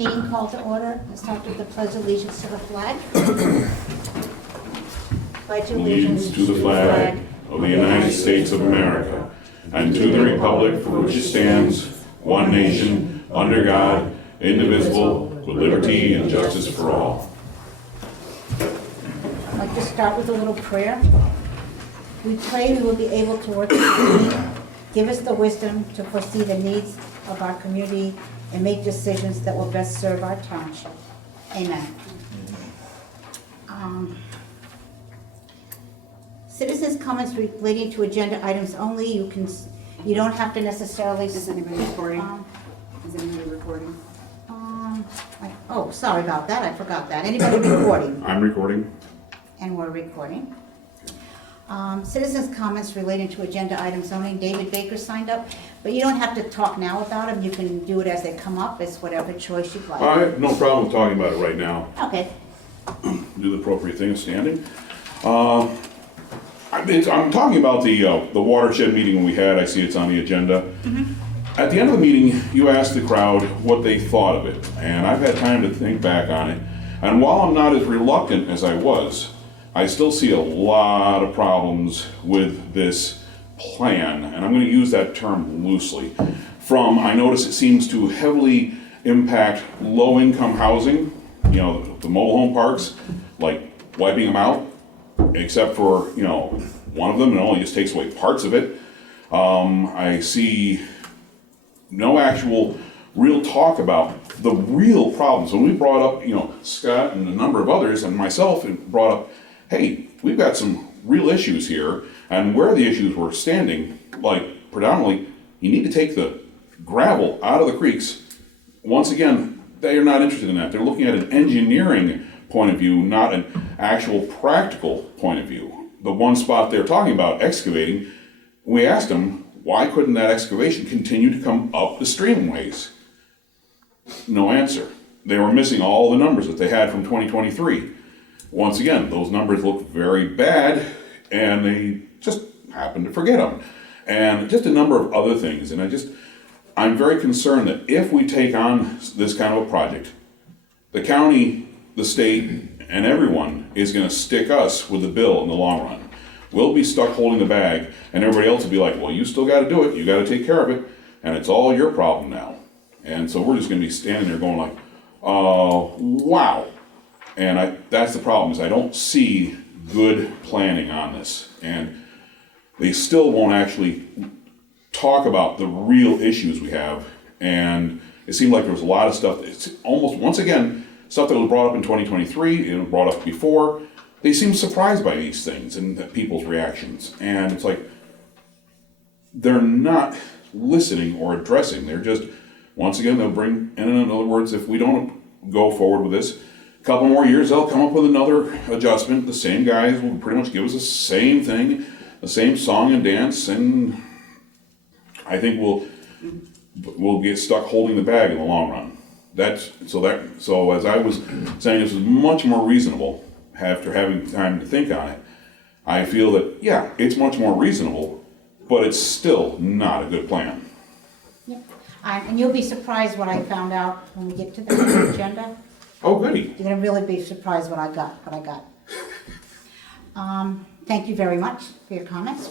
Meeting called to order. Let's start with the pledge of allegiance to the flag. Pledge Allegiance to the flag of the United States of America and to the republic for which it stands, one nation, under God, indivisible, with liberty and justice for all. I'd like to start with a little prayer. We pray we will be able to work as a team. Give us the wisdom to foresee the needs of our community and make decisions that will best serve our township. Amen. Citizens' comments relating to agenda items only. You don't have to necessarily. Is anybody recording? Is anybody recording? Oh, sorry about that. I forgot that. Anybody recording? I'm recording. And we're recording. Citizens' comments relating to agenda items only. David Baker signed up, but you don't have to talk now about them. You can do it as they come up. It's whatever choice you'd like. I have no problem with talking about it right now. Okay. Do the appropriate thing of standing. I'm talking about the watershed meeting we had. I see it's on the agenda. At the end of the meeting, you asked the crowd what they thought of it, and I've had time to think back on it. And while I'm not as reluctant as I was, I still see a lot of problems with this plan, and I'm going to use that term loosely. I notice it seems to heavily impact low-income housing, the mobile home parks, like wiping them out, except for, one of them, and it only just takes away parts of it. I see no actual real talk about the real problems. When we brought up, Scott and a number of others and myself brought up, hey, we've got some real issues here, and where the issues were standing, like predominantly, you need to take the gravel out of the creeks. Once again, they are not interested in that. They're looking at an engineering point of view, not an actual practical point of view. The one spot they're talking about excavating, we asked them, why couldn't that excavation continue to come up the streamways? No answer. They were missing all the numbers that they had from 2023. Once again, those numbers look very bad, and they just happened to forget them. And just a number of other things. And I'm very concerned that if we take on this kind of a project, the county, the state, and everyone is going to stick us with the bill in the long run. We'll be stuck holding the bag, and everybody else will be like, well, you still got to do it. You got to take care of it, and it's all your problem now. And so we're just going to be standing there going like, wow. And that's the problem, is I don't see good planning on this. And they still won't actually talk about the real issues we have. And it seemed like there was a lot of stuff. It's almost, once again, stuff that was brought up in 2023, it was brought up before. They seem surprised by these things and people's reactions. And it's like, they're not listening or addressing. They're just, once again, they'll bring, and in other words, if we don't go forward with this, a couple more years, they'll come up with another adjustment. The same guys will pretty much give us the same thing, the same song and dance, and I think we'll get stuck holding the bag in the long run. So as I was saying, this is much more reasonable after having time to think on it. I feel that, yeah, it's much more reasonable, but it's still not a good plan. Yep. And you'll be surprised what I found out when we get to the agenda. Oh, goody. You're gonna really be surprised what I got. Thank you very much for your comments.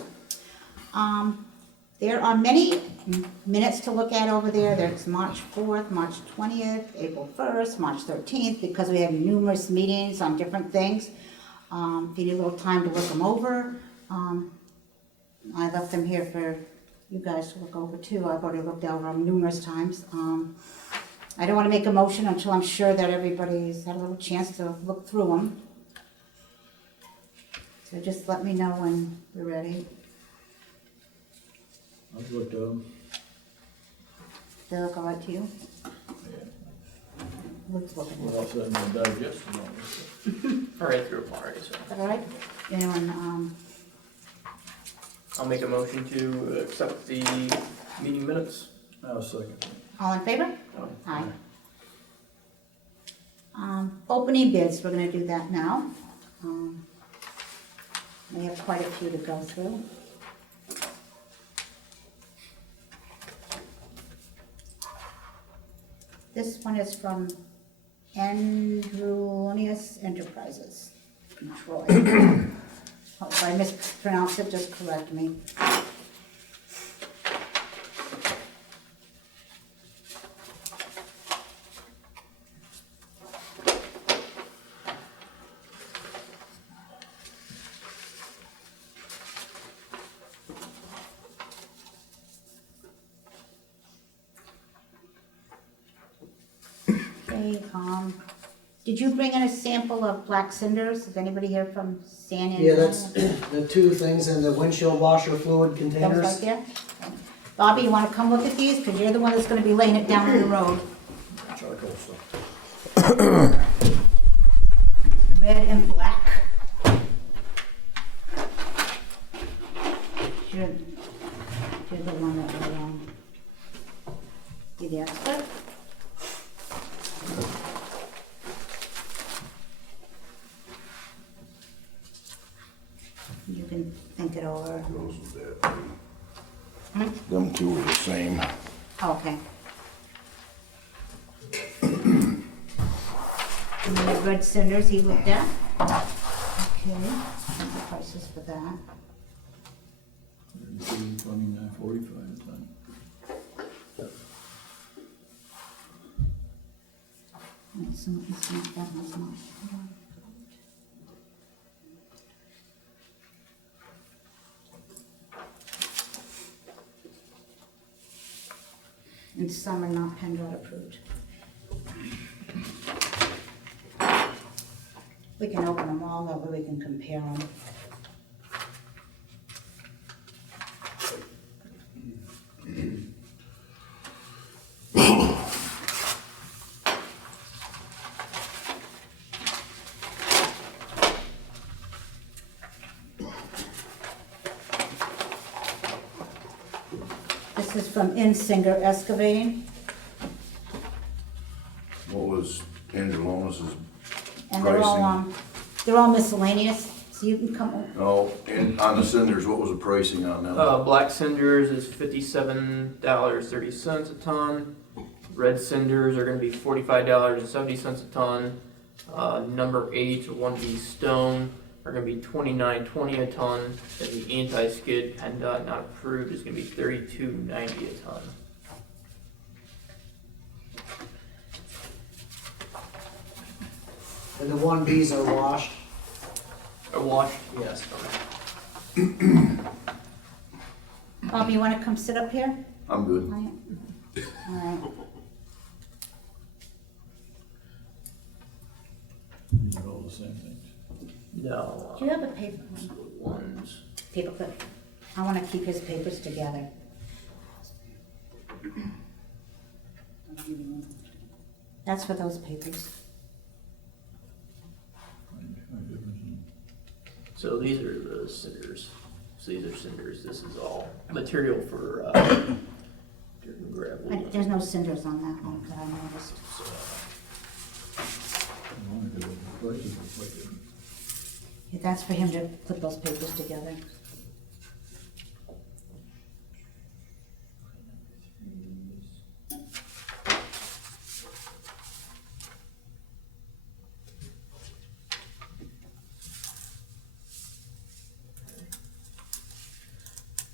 There are many minutes to look at over there. There's March 4th, March 20th, April 1st, March 13th, because we have numerous meetings on different things. If you need a little time to look them over, I left them here for you guys to look over too. I've already looked over them numerous times. I don't want to make a motion until I'm sure that everybody's had a little chance to look through them. So just let me know when you're ready. I've looked at them. They look all right to you? Yeah. Looks looking. We're all sitting there digesting all this. I read through them already, so Is that all right? Anyone, I'll make a motion to accept the meeting minutes. I'll second. all in favor? Aye. Opening bids, we're gonna do that now. We have quite a few to go through. This one is from Andronius Enterprises, in Troy. If I mispronounce it, just correct me. Okay, did you bring in a sample of black cinders? Is anybody here from San Antonio? Yeah, that's the two things in the windshield washer fluid Those right containers. there? Bobby, you wanna come look at these? Cause you're the one that's gonna be laying it down on the road. Charcoal stuff. Red and black. You're the one that will, do the expert. You can think it over. Goes with that. Them two are the same. Okay. And the red cinders he looked at. Okay, and the prices for that. 29.45 a ton. It's not, that one's not. And some are not PennDOT approved. We can open them all, that way we can compare them. This is from Insinger Excavating, What was Angelonis's and pricing? they're all miscellaneous, so you can come, No, and on the cinders, what was the pricing on them? Black cinders is $57.30 a ton. Red cinders are gonna be $45.70 a ton. Number 8, 1B stone, are gonna be $29.20 a ton. And the anti-skid PennDOT not approved is gonna be $32.90 a ton. And the 1Bs are washed. Or washed? Yes. Bob, you wanna come sit up here? I'm good. Alright. These are all the same things. No. Do you have a paper, Ones. paper clip? I wanna keep his papers together. That's for those papers. So these are the cinders. So these are cinders. This is all material for dirt and gravel. There's no cinders on that one that I noticed. Yeah, that's for him to put those papers together.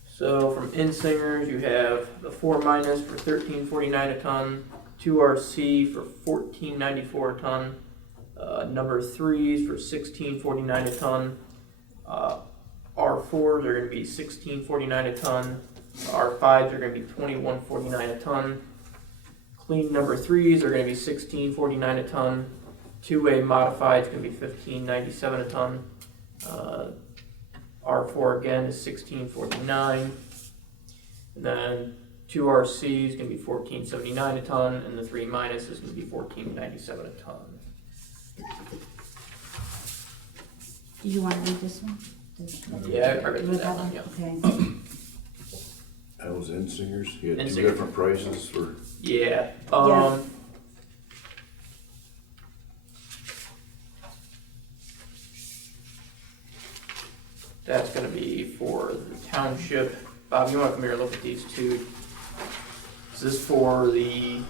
So from Insingers, you have the 4 minus for $13.49 a ton, 2RC for $14.94 a ton, number 3s for $16.49 a ton, R4s are going to be $16.49 a ton, R5s are going to be $21.49 a ton, clean number 3s are going to be $16.49 a ton, 2A modified is going to be $15.97 a ton. R4 again is $16.49, and then 2RC is going to be $14.79 a ton, and the 3 minus is going to be $14.97 a ton. Do you wanna read this one? Yeah, I read Read that one, one? yeah. Okay. That was Insingers. He had two Insinger. different prices for. Yeah, Yeah. That's gonna be for the township. Bob, you wanna come here and look at these two? Is this for the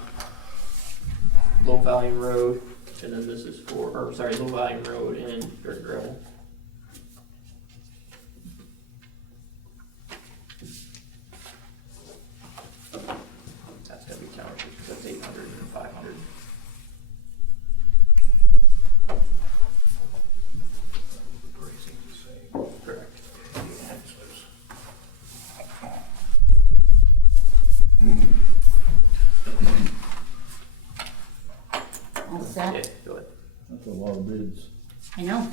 low volume road, and then this is for, or sorry, low volume road and dirt and gravel. That's gonna be township, that's 800 and 500. Correct. All Yeah, set? go ahead. That's a lot of bids. I know.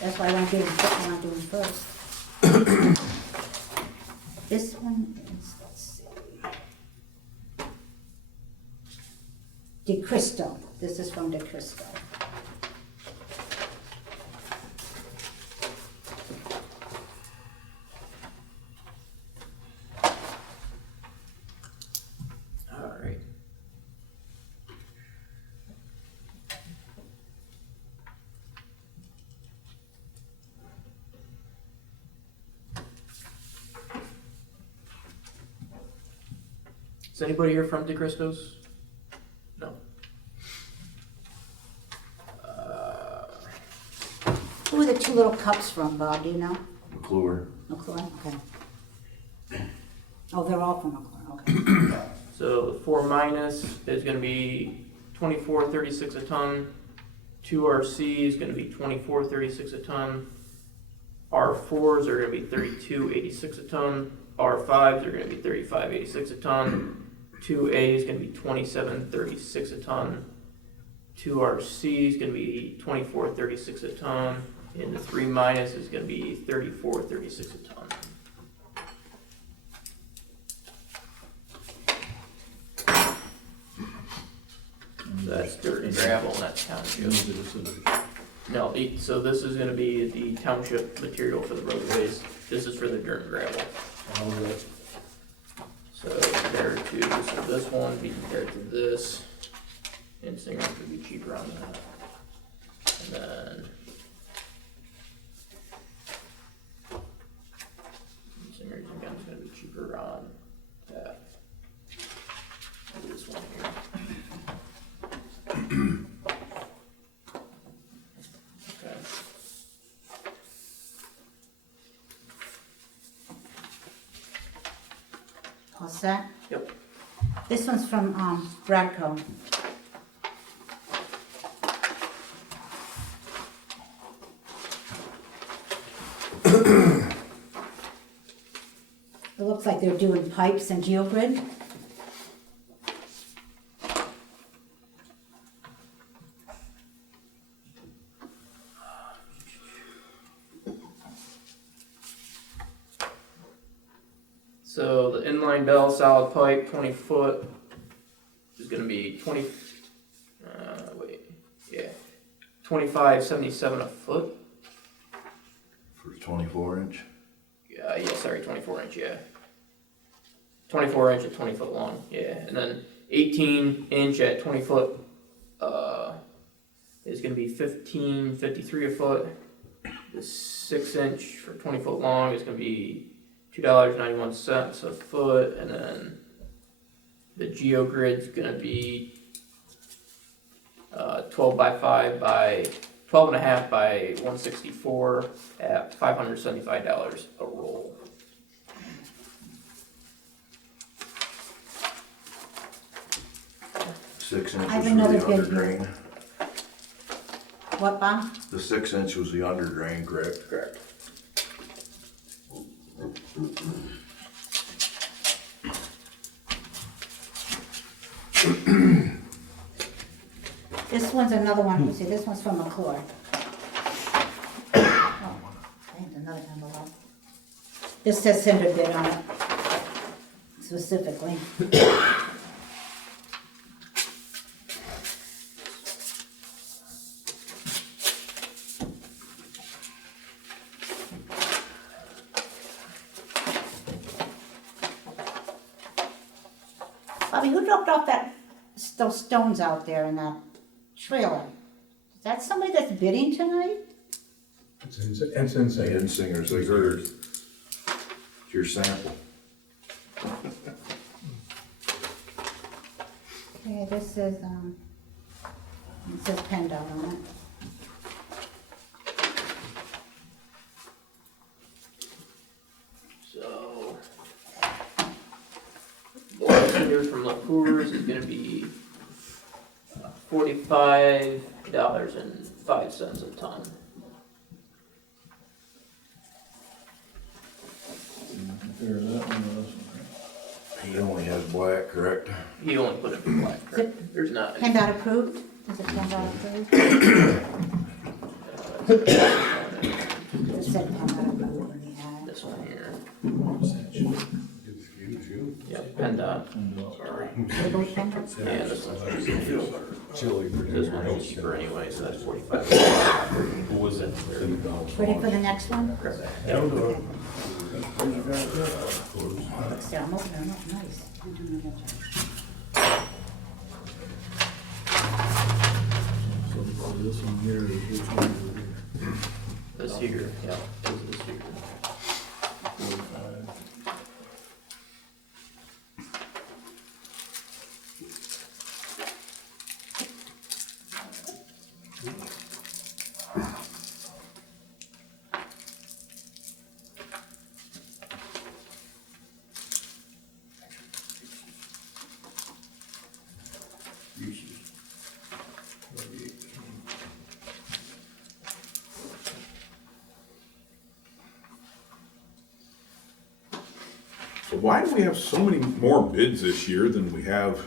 That's why I want to do them first. This one is, let's see. De Cristo, this is from De Cristo. Alright. Is anybody here from DeCristos? No. Who are the two little cups from, Bob, do you know? McClure. McClure, okay. Oh, they're all from McClure, okay. So the 4 minus is gonna be 24.36 a ton. 2RC is gonna be 24.36 a ton. R4s are gonna be 32.86 a ton. R5s are gonna be 35.86 a ton. 2A is gonna be 27.36 a ton. 2RC is gonna be 24.36 a ton. And the 3 minus is gonna be 34.36 a ton. So that's dirt and gravel, and that's township. Those are the solutions. No, so this is gonna be the township material for the roadways. This is for the dirt and gravel. All of that. So compared to, so this one be compared to this, and Singer's gonna be cheaper on that. And then Singer's again is gonna be cheaper on that. And this one here. Okay. All set? Yep. This one's from, Bradco. It looks like they're doing pipes and geogrid. So the inline bell solid pipe, 20 foot, is gonna be 25.77 a foot. For 24 inch. Yeah, sorry, 24 inch, yeah. 24 inch at 20 foot long, yeah. And then 18 inch at 20 foot, is gonna be 15.53 a foot. The 6 inch for 20 foot long is gonna be $2.91 a foot, and then the geogrid's gonna be 12 and a half by 164 at $575 a roll. Six I inches have was another the bid under here. drain. What, Bob? The 6 inch was the under drain, correct? Correct. This one's another one, let's see, this one's from McClure. Oh, I have another envelope. This says send a bid on it, specifically. Bobby, who dropped off those stones out there in that trailer? Is that somebody that's bidding tonight? It's insane. Saying singers, like hers. It's your sample. Okay, this is, it says PennDOT on it. So, water center from LaCours is gonna be $45.05 a ton. Compare that one to this one. He only has black, correct? He only put it in black, correct? There's not any. PennDOT approved? Is it PennDOT approved? It said PennDOT approved when he had it. This one here. Excuse you. Yep, PennDOT. Sorry. Label PennDOT? Yeah, this one's Chili. this one's cheaper anyway, so that's 45. What was it? Ready for the next one? Correct. Looks down, I'm opening them up, nice. I'm doing a good job. So this one here is which one over here? This here, yeah, this here. 45. So why do we have so many more bids this year than we have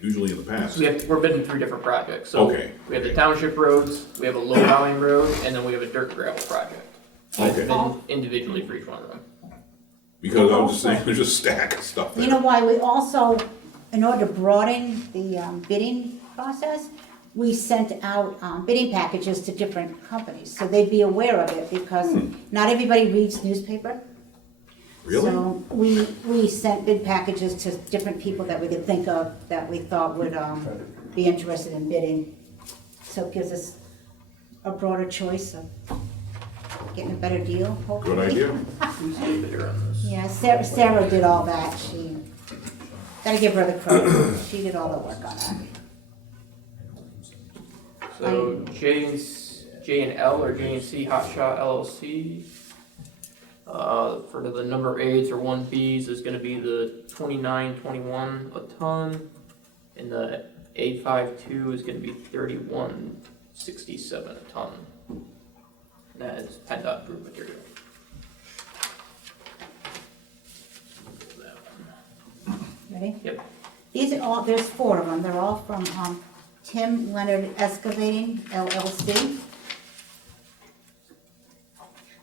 usually in the past? We're bidding 3 different projects, so. Okay. We have the township roads, we have a low volume road, and then we have a dirt and gravel project. Okay. Bid individually for each one of them. Because I was just saying, there's a stack of stuff You know there. why, we also, in order to broaden the bidding process, we sent out bidding packages to different companies, so they'd be aware of it, because not everybody reads newspaper. Really? So we sent bid packages to different people that we could think of, that we thought would be interested in bidding. So it gives us a broader choice of getting a better deal, hopefully. Good idea. Who's the bidder on this? Yeah, Sarah did all that, gotta give her the credit, she did all the work on that. So J and L or J and C Hot Shot LLC. For the number 8s or 1Bs is gonna be the 29.21 a ton. And the A52 is gonna be 31.67 a ton. And that is PennDOT approved material. That one. Ready? Yep. These are all, there's 4 of them, they're all from Tim Leonard Excavating LLC.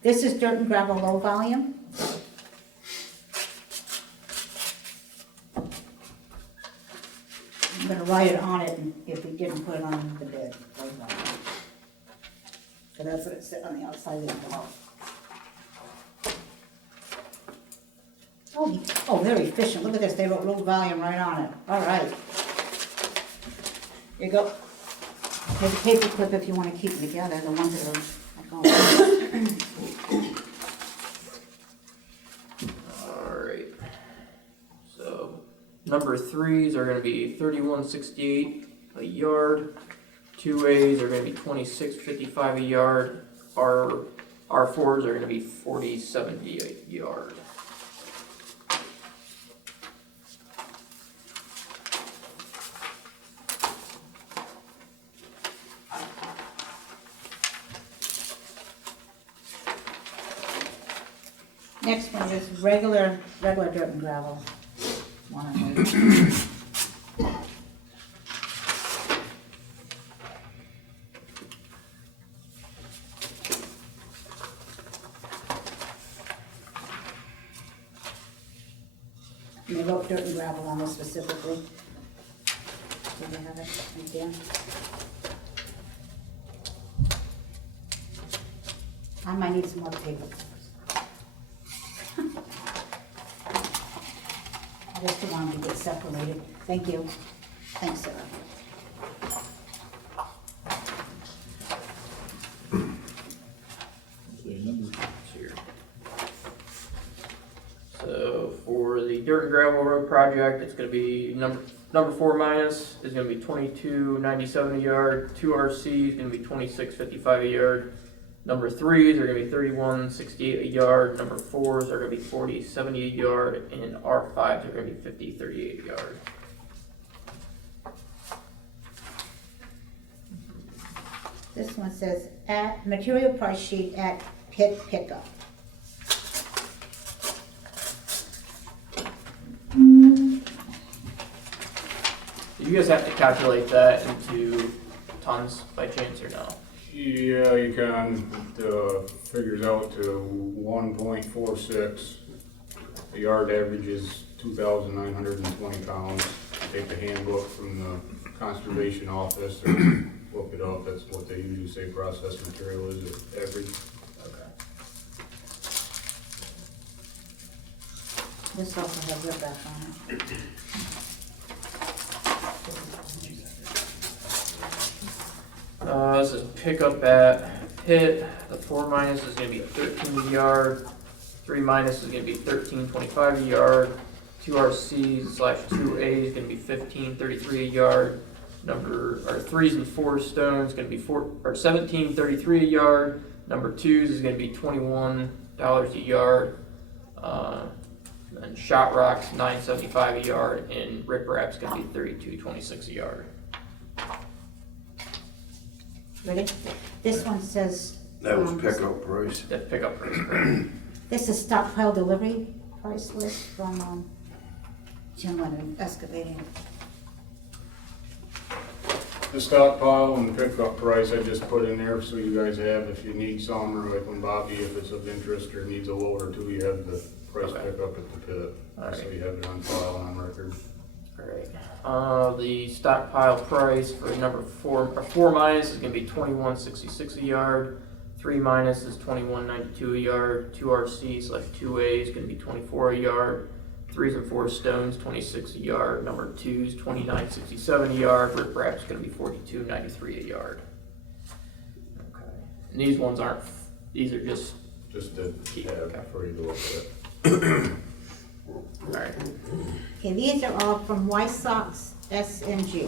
This is dirt and gravel low volume. I'm gonna write it on it if we didn't put it on the bid. Low volume. So that's what it said on the outside of the envelope. Oh, they're efficient, look at this, they wrote low volume right on it, all right. Here you go. Take a paper clip if you wanna keep them together, the ones that are like all. Alright. So, number 3s are gonna be 31.68 a yard. 2As are gonna be 26.55 a yard. R4s are gonna be 40.70 a yard. Next one is regular dirt and gravel. One of those. And they wrote dirt and gravel on this specifically. Do you have it right there? I might need some more paper. I just don't want them to get separated. Thank you. Thanks, Sarah. Here. So for the dirt and gravel road project, it's gonna be number 4 minus is gonna be $22.97 a yard. 2RC is gonna be $26.55 a yard. Number 3s are gonna be $31.68 a yard. Number 4s are gonna be $40.70 a yard, and R5s are gonna be $50.38 a yard. This one says, at material price sheet at pit pickup. Do you guys have to calculate that into tons by chance or no? Yeah, you can. It figures out to 1.46. The yard average is 2,920 pounds. Take the handbook from the conservation office or look it up. That's what they usually say processed material is average. Okay. This also has your back on it. This is pickup at pit. The 4 minus is gonna be 13 a yard. 3 minus is gonna be 13.25 a yard. 2RC/2A is gonna be 15.33 a yard. 3s and 4 stones gonna be 17.33 a yard. Number 2s is gonna be $21 a yard. And shot rocks $9.75 a yard, and rip rap's gonna be $32.26 a yard. Ready? This one says. That was pickup price. That pickup price, correct? This is stockpile delivery price list from, Jim Leonard Excavating. The stockpile and pickup price I just put in there so you guys have if you need some, or like when Bobby, if it's of interest or needs a load or two, you have the price Okay. pickup at the pit. Alright. So you have it on file and on record. Alright, the stockpile price for number 4 minus is gonna be $21.66 a yard. 3 minus is $21.92 a yard. 2RC/2A is gonna be $24 a yard. 3s and 4 stones, $26 a yard. Number 2s, $29.67 a yard. Rip rap's gonna be $42.93 a yard. Okay. And these ones aren't, these are just, Just to have Okay. for you to look at. alright. Okay, these are all from White Sox S&G.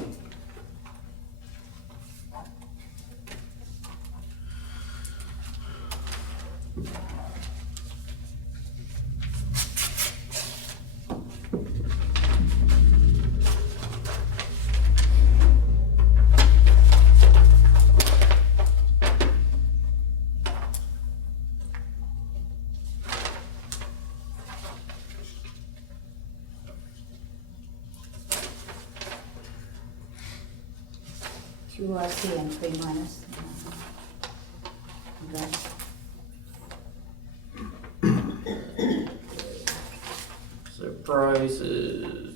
Two RC and 3 minus. Okay. So price is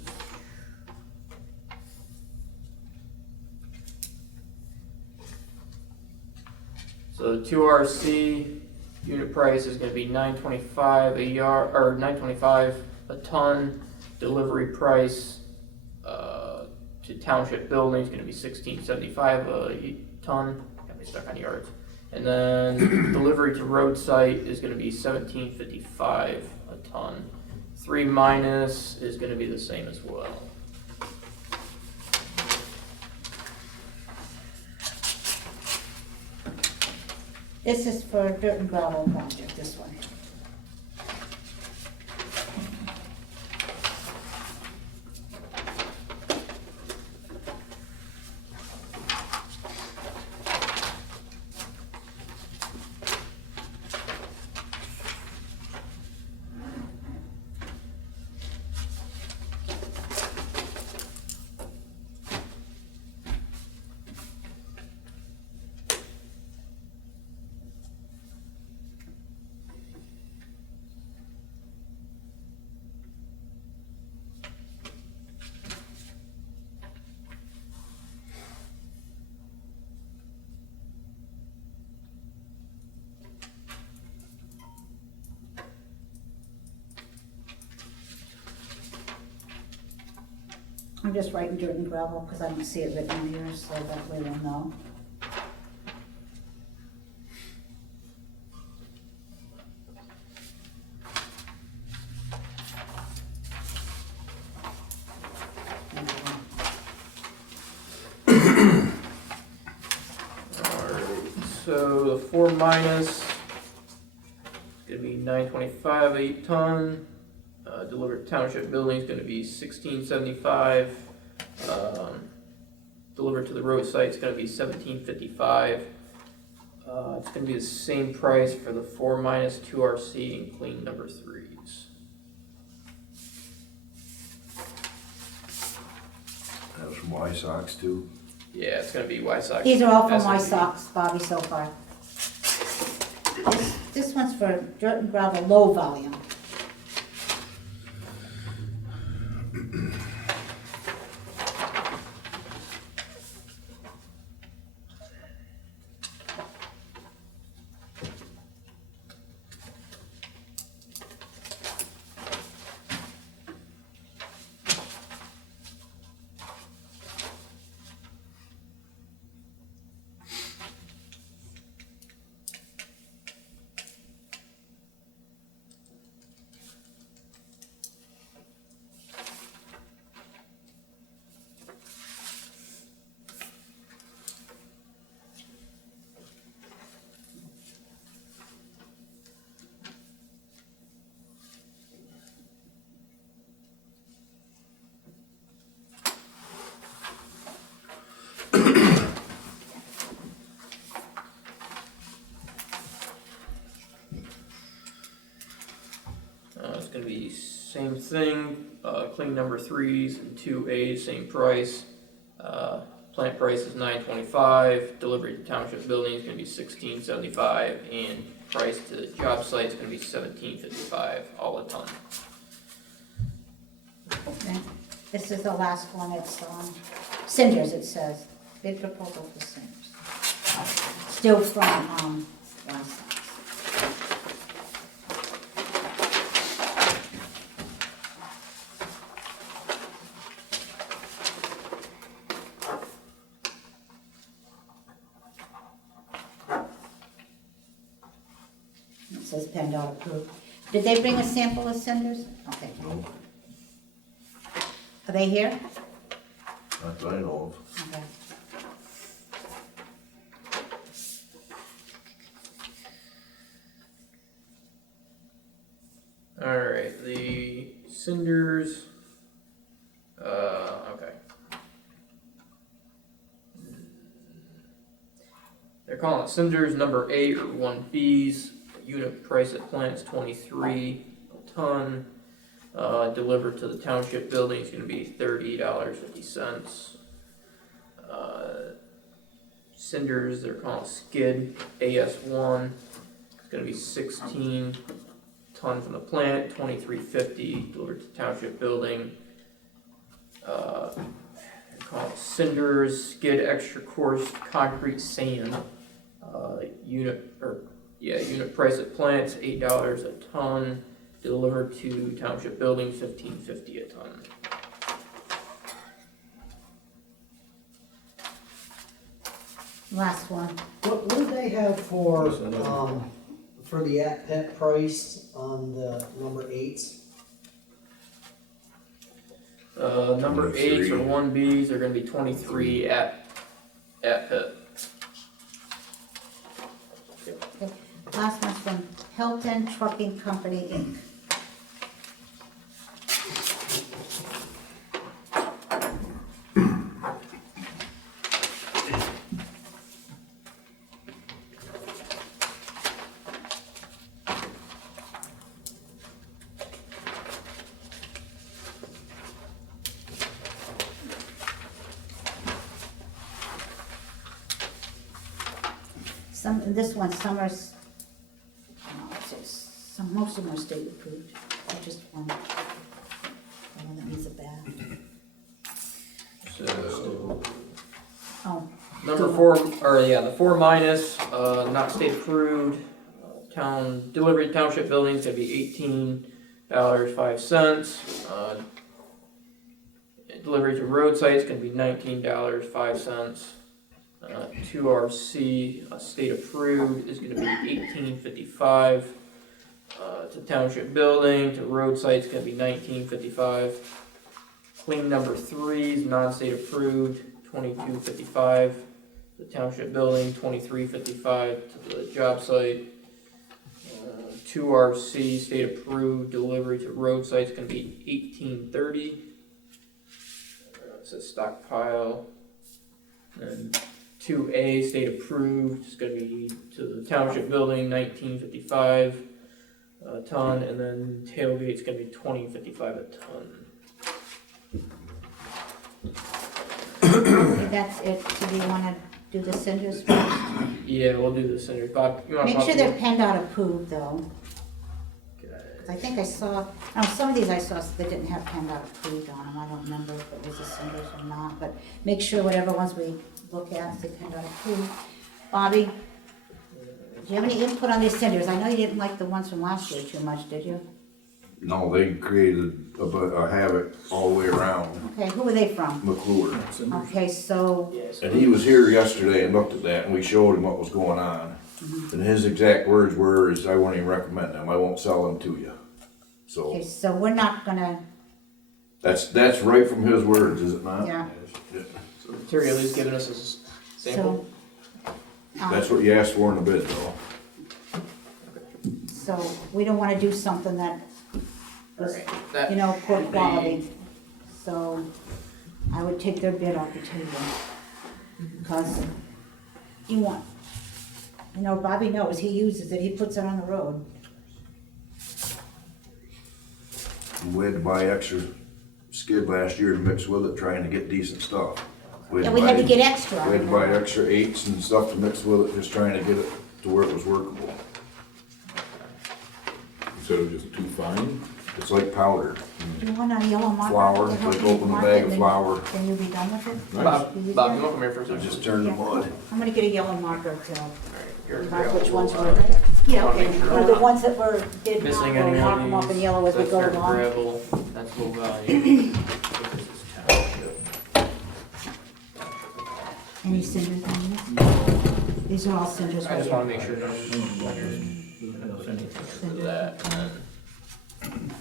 so 2RC unit price is going to be $9.25 a yard or $9.25 a ton. Delivery price to township buildings is going to be $16.75 a ton. Got me stuck on yards. And then delivery to road site is going to be $17.55 a ton. 3 minus is going to be the same as well. This is for dirt and gravel project, this one. I'm just writing dirt and gravel because I don't see it written here, so that way we'll know. 4 minus, it's gonna be $9.25 a ton. Delivered to township building is gonna be $16.75. Delivered to the roadside is gonna be $17.55. It's gonna be the same price for the 4 minus 2RC and clean number 3s. That was from Y Sox too. Yeah, it's gonna be White Sox. These are all from my S&P. socks, Bobby, so far. This one's for dirt and gravel, low volume. It's gonna be same thing, clean number 3s and 2As, same price. Plant price is $9.25, delivery to township building is gonna be $16.75, and price to the job site is gonna be $17.55, all a ton. Okay. This is the last one, it's, cinders, it says, bid proposal for cinders. Still from, last time. It says PennDOT approved. Did they bring a sample of cinders? Okay. Are they here? Not that I know of. Okay. Alright, the cinders, okay. They're calling it cinders number 8 or 1Bs. Unit price at plant is $23 a ton. Delivered to the township building is gonna be $30.50. Cinders, they're calling skid AS1. It's gonna be 16 ton from the plant, $23.50 delivered to township building. They're calling cinders, skid extra coarse concrete sand. Unit price at plant is $8 a ton. Delivered to township building, $15.50 a ton. Last one. What do they have for the at pet price on the number 8s? Number 8s or 23. 1Bs are gonna be 23 at pit. Last one's from Hilton Trucking Company, Inc. This one, Summers, most of them are state approved, just one that needs a bath. So, Oh, number 4, the 4 minus, not state approved. Town, delivery to township building is gonna be $18.05. Delivery to roadside is gonna be $19.05. 2RC, state approved, is gonna be $18.55. To township building, to roadside, it's gonna be $19.55. Clean number 3s, non-state approved, $22.55. the township building, 2355 to the job site. 2RC state approved, delivery to road site's gonna be 1830. It says stockpile. And 2A state approved is gonna be to the township building, 1955 a ton, and then tailgate's gonna be 2055 a ton. That's it. Do you wanna do the cinders first? Yeah, we'll do the cinders. Bob, you wanna Make pop sure these? they're PennDOT approved though. Okay. I think I saw, some of these I saw that didn't have PennDOT approved on them. I don't remember if it was the cinders or not, but make sure whatever ones we look at, say PennDOT approved. Bobby, do you have any input on these cinders? I know you didn't like the ones from last year too much, did you? No, they created a havoc all the way around Okay, who were they from? McClure. Okay, so, Yeah, so And he was here yesterday and looked at that, and we showed him what was going on. And his exact words were, is I won't even recommend them, I won't sell them to you. okay, So, so we're not gonna, that's right from his words, is it not? yeah, the material he's given us is sample. so. That's what you asked for in the bid, though. So we don't wanna do something that was, Alright, that you know, poor should be- quality. So I would take their bid off the table. Because you want, you know, Bobby knows, he uses it, he puts it on the road. We had to buy extra skid last year to mix with it, trying to get decent stuff. And we had to get extra. We had to buy extra eights and stuff to mix with it, just trying to get it to where it was workable. Instead of just too fine? It's like powder. Do you want a yellow marker? Flour, to help like you open a mark bag it, of then- flour. Then you'll be done with it? Bob, You Bob, there? you want to come here for a I second? just turned the mud. I'm gonna get a yellow marker to Here, mark grab which a ones little, were, yeah, okay, make sure or we're the not ones that were, did not missing go, any mark of them up in these. yellow as we That's go dirt along. gravel, that's low value. This is township. Any cinders on this? These are all cinders I right just want here. to make sure no for that. And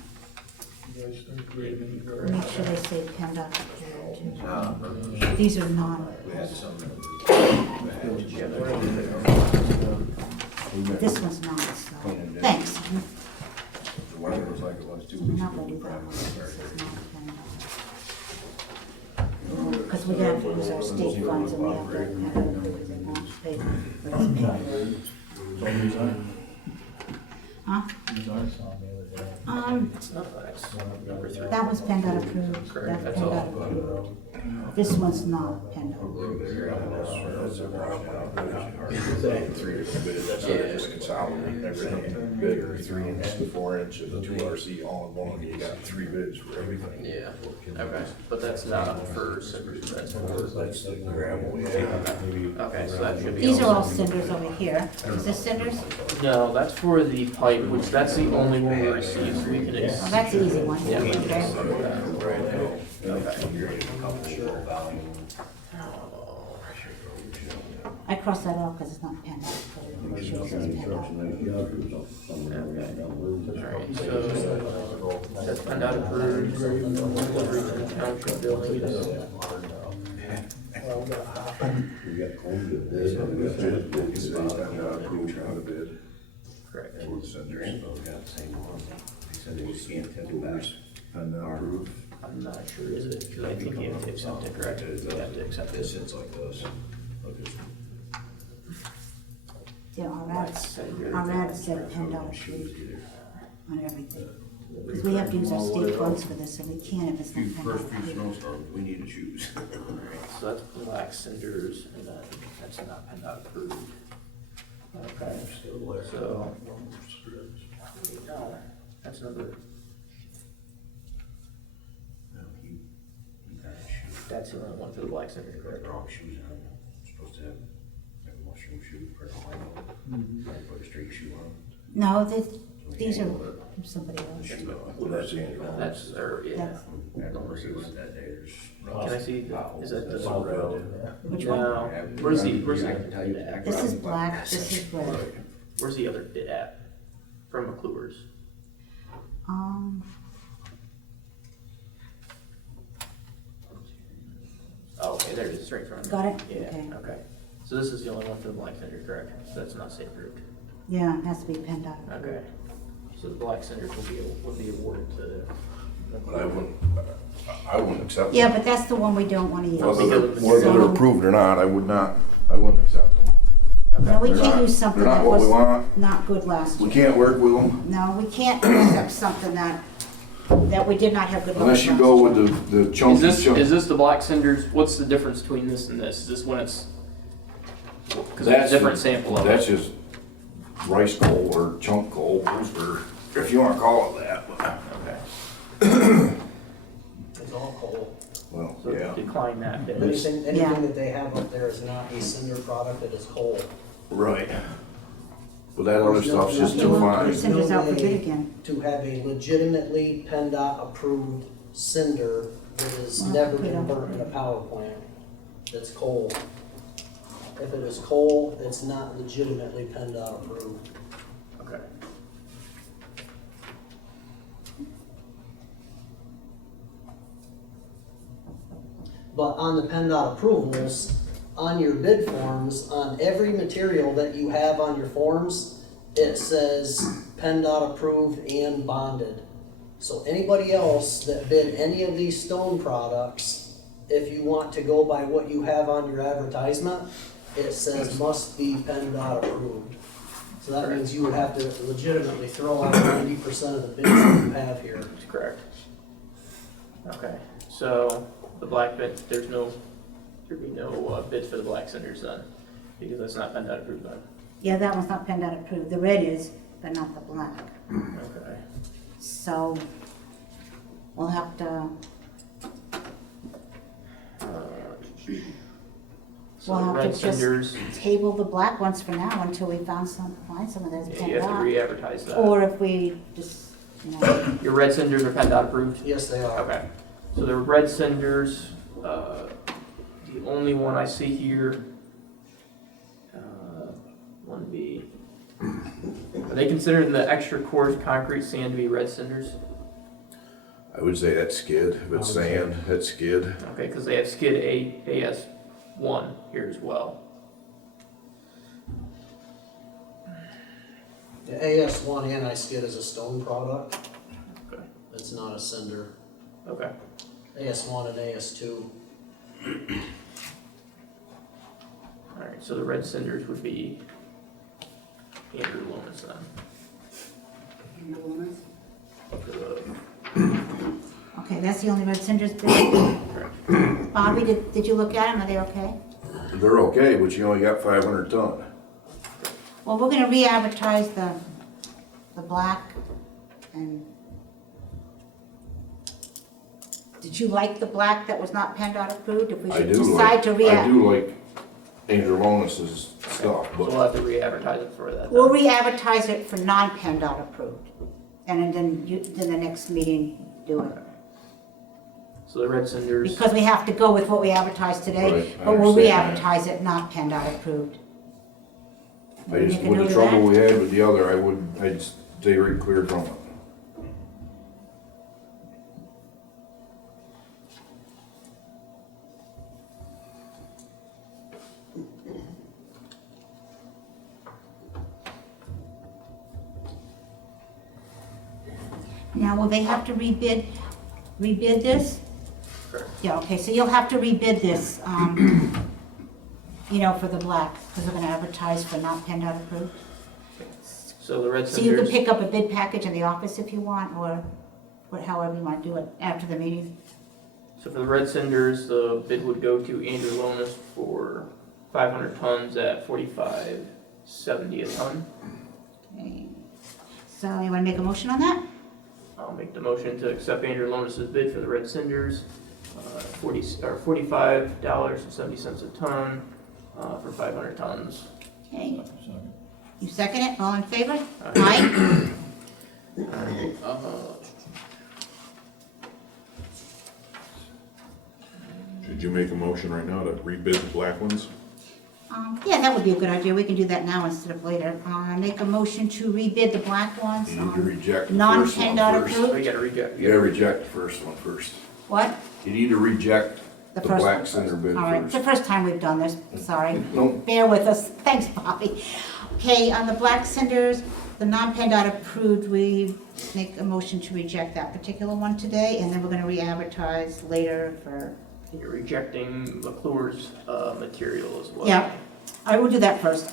Make sure they say PennDOT too. These are non. This one's not, so, thanks. I'm not gonna do that one. This is not PennDOT. Cause we have to use our state funds and we have to have it because they won't pay for this. Huh? it's not nice. Number 3. That one's PennDOT approved. Correct, That's that's all. PennDOT approved. This one's not PennDOT approved. Three different bids, that's how they just consolidate everything. Bid 3 inch, the 4 inch, and the 2RC all in one, you got 3 bids for everything. Yeah, okay, but that's not for cinders, that's for, That's the gravel, yeah. okay, so that should be. These are all cinders over here. Is this cinders? No, that's for the pipe, which that's the only one we received, so we can. Oh, that's the easy one. Yeah, we can Okay. accept that. I crossed that off because it's not PennDOT. but it shows it's PennDOT. Alright, so that's PennDOT approved, delivery to the township buildings. Correct. I'm not sure, is it, because I think you have to accept it, correct? You have to accept it. It's like this. Yeah, our ad said PennDOT approved on everything. Because we have to use our state funds for this, and we can't if it's not First PennDOT few approved. snowstorms, we need to choose. Alright, so that's black cinders, and then that's not PennDOT approved. Okay, so. That's number. That's the only one for the black cinders, correct? Wrong shoes on, supposed to have a mushroom shoe for a while. Put a straight shoe on. No, these are from somebody else. Well, that's Andrew. That's, or, yeah. That's- That day, there's. Can I see, is that the? Which one? No, where's the, This is black, this is red. where's the other bid at? From McClure's? Oh, okay, there it is, right in front of me. Got it? Yeah, Okay. okay. So this is the only one for the black cinder, correct? So that's not safe approved. Yeah, it has to be PennDOT. Okay. So the black cinders will be awarded to. But I wouldn't accept Yeah, them. but that's the one we don't wanna use. Whether they're approved or not, I wouldn't accept them. No, we They're can't not- use something they're not that what we was want. not good last We year. can't work with them No, we can't accept something that we did not have good luck unless you last go year. with the Is chunky this, chunk. is this the black cinders? What's the difference between this and this? Is this when it's, because That's that's a different sample of That's it. just rice coal or chunk coal, or if you wanna call it that, but, Okay. It's all coal. well, So yeah. decline that bit. Anything Yeah. that they have up there is not a cinder product, it is coal. Right. But that other There's no- stuff's just there's too no- fine. there's Cinder's no out for way bid again. To have a legitimately PennDOT approved cinder that has Well, never we been don't- burnt in a power plant. That's coal. If it is coal, it's not legitimately PennDOT approved. Okay. But on the PennDOT approvals, on your bid forms, on every material that you have on your forms, it says PennDOT approved and bonded. So anybody else that bid any of these stone products, if you want to go by what you have on your advertisement, it says must be PennDOT approved. So that means you would have to legitimately throw out 90% of the bids that you have here. That's correct. Okay, so the black bid, there'd be no bids for the black cinders then, because that's not PennDOT approved then. Yeah, that one's not PennDOT approved. The red is, but not the black. Okay. So we'll have to, So We'll the have to red just- cinders, table the black ones for now until we find some of those yeah, you have to PennDOT. re-advertise that. Or if we just, Your red cinders are PennDOT approved? Yes, they are. Okay, so the red cinders, the only one I see here, 1B. Are they considered in the extra coarse concrete sand to be red cinders? I would say that's skid. If it's sand, that's skid. Okay, because they have skid AS1 here as well. The AS1 anti-skid is a stone product. Okay. It's not a cinder. Okay, AS1 and AS2. alright, so the red cinders would be Andrew Lomas then. For the- okay, that's the only red cinders bid. correct. Bobby, did you look at them? Are they okay? They're okay, but you only got 500 ton. Well, we're gonna re-advertise the black and did you like the black that was not PennDOT approved? If we I should do decide like, to I do like Andrew Lonus's stuff, So we'll but have to re-advertise it for that we'll then. re-advertise it for non-PennDOT approved. And then the next meeting, do it. So the red cinders, Because we have to go with what we advertised today, Right, I but we'll understand that. re-advertise it not PennDOT approved. I just, Make a with note the of trouble that. we had with the other, I'd stay right clear from it. Now, will they have to rebid this? Correct. Yeah, okay, so you'll have to rebid this, for the black, because we're gonna advertise for not PennDOT approved. so the red So you can cinders, pick up a bid package in the office if you want, or however you want to do it after the meeting. so for the red cinders, the bid would go to Andrew Lomas for 500 tons at $45.70 a ton. Okay. So you wanna make a motion on that? I'll make the motion to accept Andrew Lomas's bid for the red cinders, $45.70 a ton, for 500 tons. Okay, Second. you second it, all in favor? Aye. Should you make a motion right now to rebid the black ones? Yeah, that would be a good idea, we can do that now instead of later. Make a motion to rebid the black ones. You need to reject the first one Non-PennDOT first. So approved? you gotta reject. You gotta reject the first one first. What? You need to reject The The first black one center first. bid All right, it's the first time we've done this, sorry. Nope. Bear with us, thanks Bobby. Okay, on the black cinders, the non-PennDOT approved, we make a motion to reject that particular one today, and then we're gonna re-advertise later for, You're rejecting McClure's, material as well. yeah, I will do that first.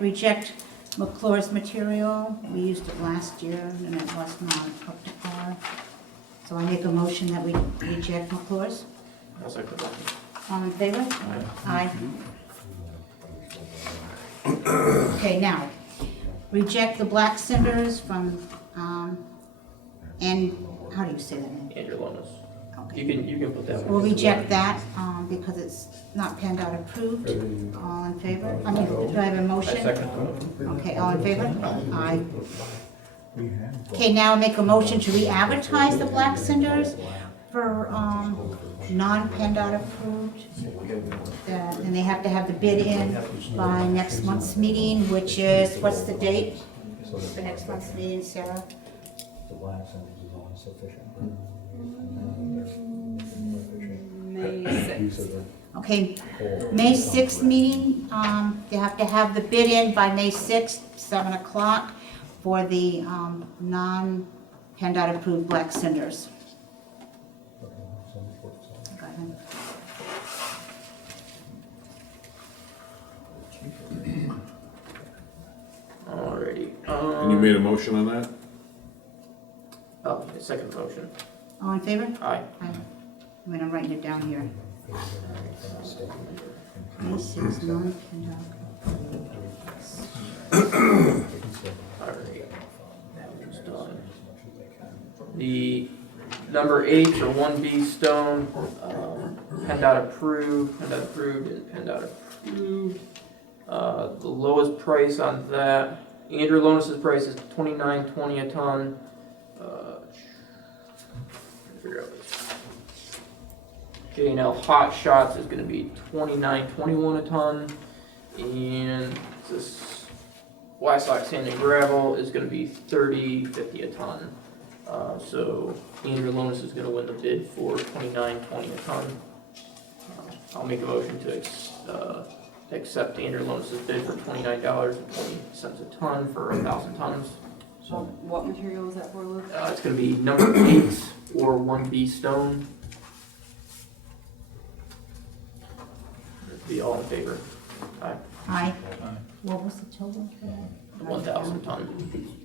Reject McClure's material, we used it last year, and it was not up to par. So I make a motion that we reject McClure's. I'll second that. All in favor? Aye. Okay, now, reject the black cinders from, and, how do you say that name? Andrew Lomas. Okay. You can put that one. We'll reject that, because it's not PennDOT approved. All in favor? I mean, do I have a I motion? second that. Okay, all in favor? Aye. Okay, now make a motion to re-advertise the black cinders for, non-PennDOT approved. And they have to have the bid in by next month's meeting, which is, what's the date for next month's meeting, Sarah? May 6th. Okay, May 6th meeting, they have to have the bid in by May 6th, 7 o'clock, for the, non-PennDOT approved black cinders. Go ahead. Alrighty. And you made a motion on that? Oh, second motion. All in favor? Aye. Aye. I mean, I'm writing it down here. May 6th, non-PennDOT. Alright. That one's done. The number 8 or 1B stone, PennDOT approved, and PennDOT approved. The lowest price on that, Andrew Lonus's price is $29.20 a ton. Figure out this. J&L Hot Shots is gonna be $29.21 a ton, and this Wysock Sand and Gravel is gonna be $30.50 a ton. So Andrew Lonus is gonna win the bid for $29.20 a ton. I'll make a motion to accept Andrew Lonus's bid for $29.20 a ton for 1,000 tons. What material is that for, Luke? It's gonna be number 8 or 1B stone. Be all in favor. Aye. Aye. What was the total for that? 1,000 ton,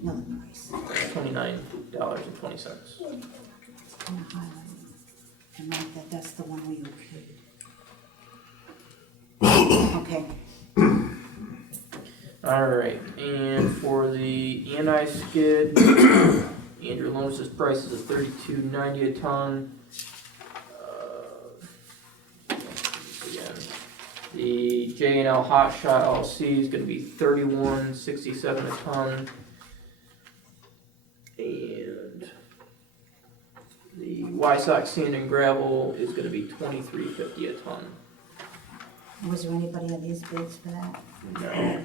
No, nice. $29.20. It's kind of highlighted. And like that, that's the one we okayed. Okay. Alright, and for the E&I skid, Andrew Lonus's price is $32.90 a ton. Again, the J&L Hot Shot LLC is gonna be $31.67 a ton. And the Wysock Sand and Gravel is gonna be $23.50 a ton. Was there anybody on these bids for that? No.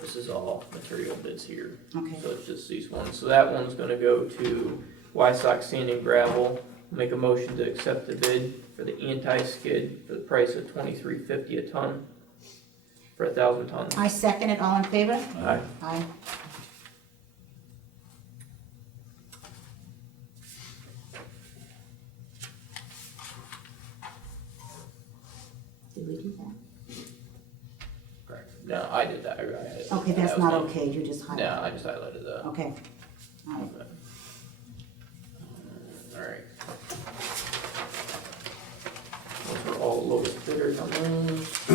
This is all material bids here. Okay. So it's just these ones. So that one's gonna go to Wysock Sand and Gravel. Make a motion to accept the bid for the anti-skid for the price of $23.50 a ton for 1,000 tons. I second it, all in favor? Aye. Aye. Did we do that? Correct. No, I did that. I had it. Okay, that's That was not me. okay, you just No, highlighted. I just highlighted that. Okay. All right. Alright. Those are all the lowest bidders on those.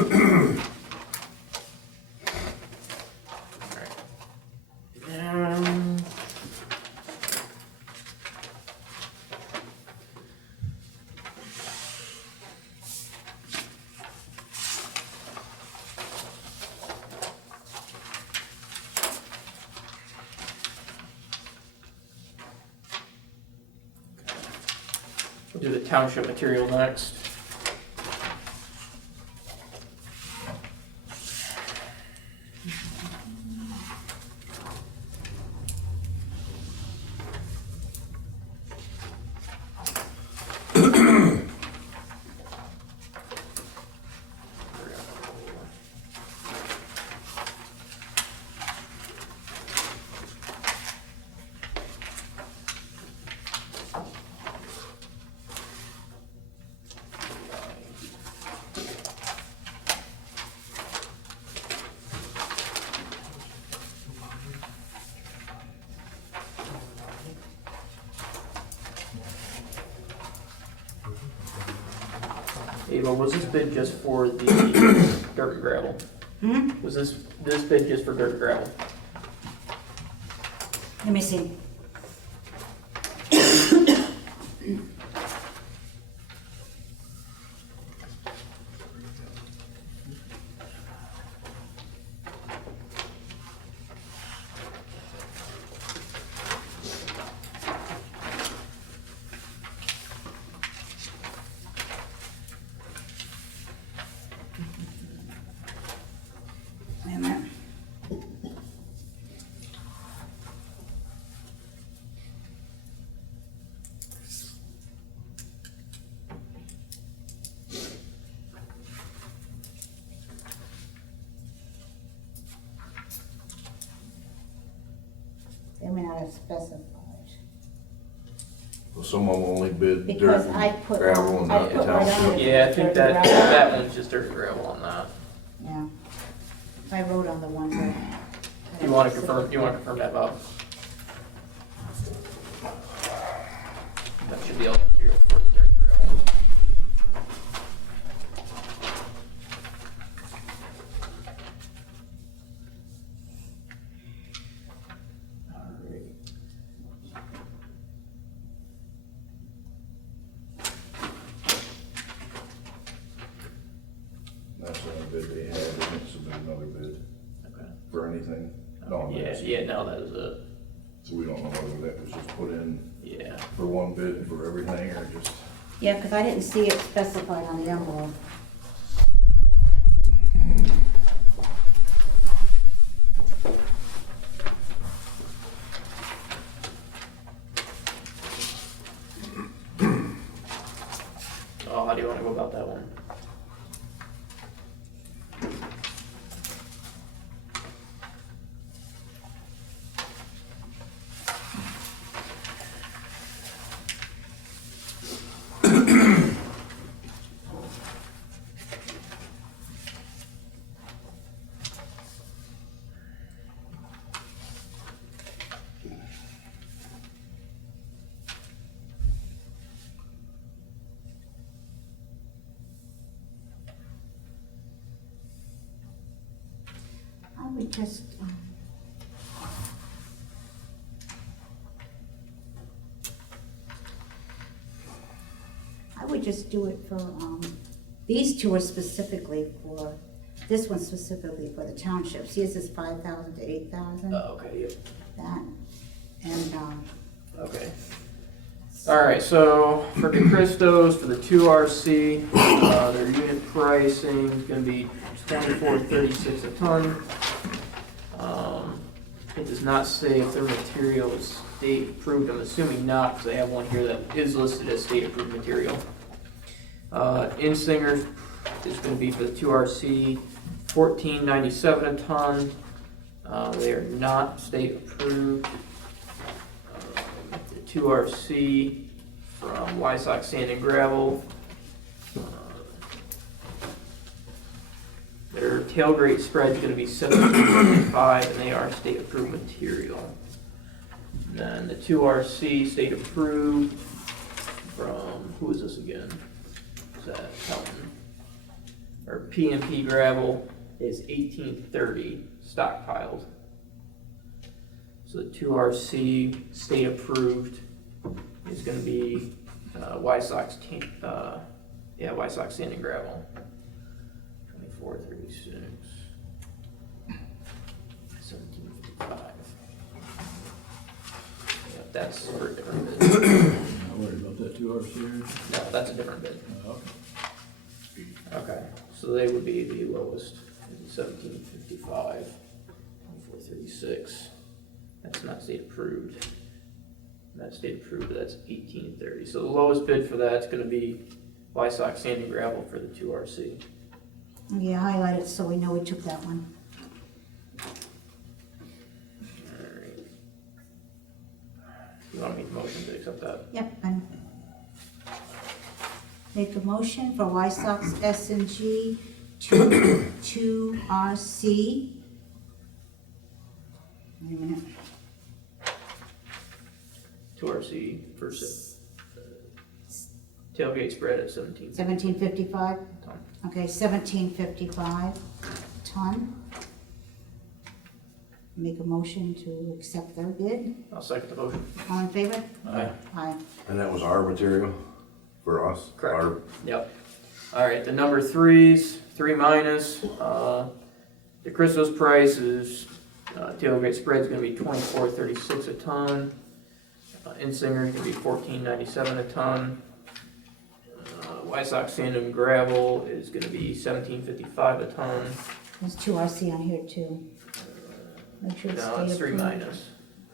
Alright. We'll do the township material next. Ava, was this bid just for the dirt and gravel? Was this bid just for dirt and gravel? Let me see. Wait a minute. They may not have specified. Well, someone will only bid dirt Because I and put, gravel and I not the put right on township. it. Yeah, I think dirt and that, gravel. that one's just dirt and gravel on that. Yeah. I wrote on the ones that. You wanna confirm that, Bob? That should be all the material for the dirt and gravel. Alright. That's the only bid they had, they didn't submit another bid Okay. for anything. No, Yeah, no, that is it. so we don't know whether that was just put in Yeah. for one bid for everything or just. Yeah, because I didn't see it specified on the envelope. Oh, how do you wanna go about that one? I would just, I would just do it for, these two are specifically for, this one's specifically for the township. See, this is 5,000 to 8,000, Okay, yep, that, and, okay. Alright, so for DeCristos, for the two RC, their unit pricing is gonna be $24.36 a ton. It does not say if their material is state approved, I'm assuming not, because I have one here that is listed as state approved material. Insinger is gonna be for the two RC, $14.97 a ton. They are not state approved. The two RC from Wysock Sand and Gravel. Their tailgate spread is gonna be $17.55, and they are state approved material. And then the two RC state approved from, who is this again? Is that Helton? Or PMP gravel is $18.30 stockpiled. So the two RC state approved is gonna be Wysock's Sand and Gravel. 24.36. 17.55. Yeah, that's for a different bid. Not worried about that 2 RC here. No, that's a different bid. Okay. Okay, so they would be the lowest, 17.55, 24.36. That's not state approved. That's state approved, that's 18.30. So the lowest bid for that's gonna be Wysock Sand and Gravel for the two RC. yeah, highlight it so we know we took that one. Alright. You want me to motion to accept that? Yep, and make a motion for Wysock's S&G 2 RC. Wait a minute. Two RC for Tailgate spread at 17. 1755? Ton. Okay, 1755 ton. Make a motion to accept their bid. I'll second the motion. All in favor? Aye. Aye. And that was our material for us? Correct. Our- Yep. Alright, the number threes, 3 minus, the Christmas price is, tailgate spread's gonna be 24.36 a ton. Insinger's gonna be 14.97 a ton. White Sox sand and gravel is gonna be 17.55 a ton. There's 2 RC on here too. Make sure it's No, it's state 3 approved. minus.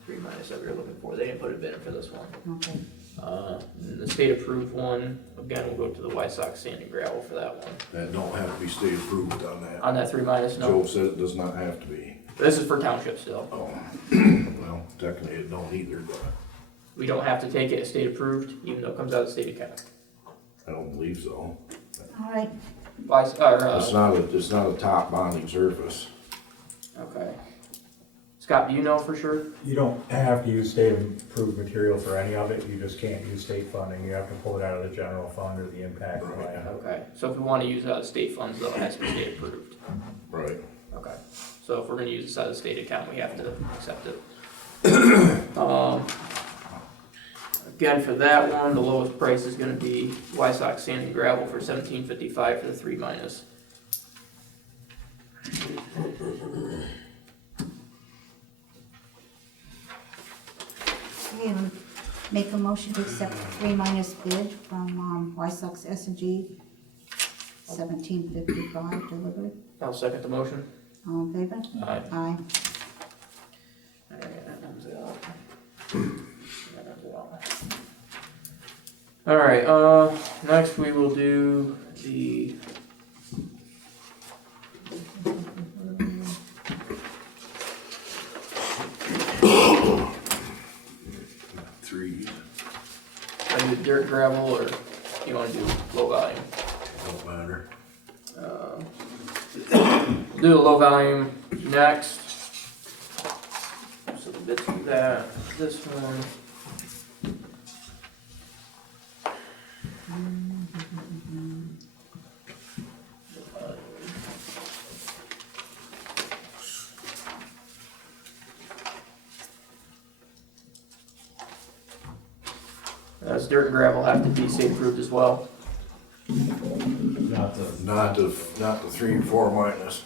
3 minus that we were looking for. They didn't put a bid in for this one. Okay. And the state approved one, again, we'll go to the White Sox sand and gravel for that one. That don't have to be state approved on that. On that 3 minus, no. Joe said it does not have to be. This is for township still. Oh, well, technically it don't either, but We don't have to take it as state approved, even though it comes out of the state account. I don't believe so. All right. It's not a top bonding surface. Okay. Scott, do you know for sure? You don't have to use state-approved material for any of it, you just can't use state funding, you have to pull it out of the general fund or the impact plan. Okay, so if we wanna use it out of state funds, though, it has to be state approved. Right. Okay, so if we're gonna use this out of the state account, we have to accept it. Again, for that one, the lowest price is gonna be White Sox sand and gravel for 17.55 for the 3 minus. Okay, make a motion to accept the 3 minus bid from White Sox S&G, 1755 delivered. I'll second the motion. All in favor? Aye. Aye. Alright, that comes out. That comes out. Alright, next we will do the Three, do dirt gravel, or you wanna do low volume? don't matter. We'll do the low volume next. So the bits of that, this one. As dirt and gravel have to be state approved as well. Not the, Not the 3 and 4 minus.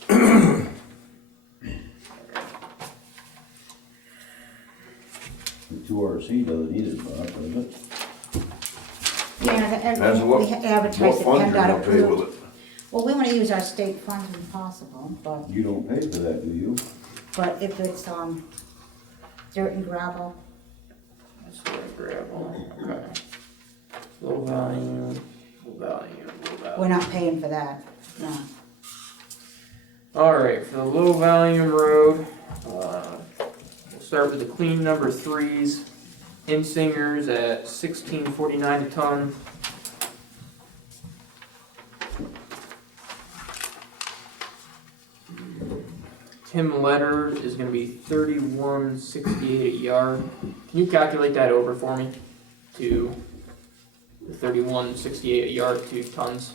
The 2RC doesn't need it, Bob, does it? Yeah, As what- we advertise What it, funds PennDOT are gonna pay with approved. it? Well, we wanna use our state funds when possible, You don't pay for that, do you? but if it's, dirt and gravel, That's dirt and gravel, okay. Low volume, low volume, low volume. we're not paying for that, no. Alright, for the low volume road, we'll start with the clean number threes. Insingers at 16.49 a ton. Tim Letter is gonna be 31.68 a yard. Can you calculate that over for me to 31.68 a yard to tons?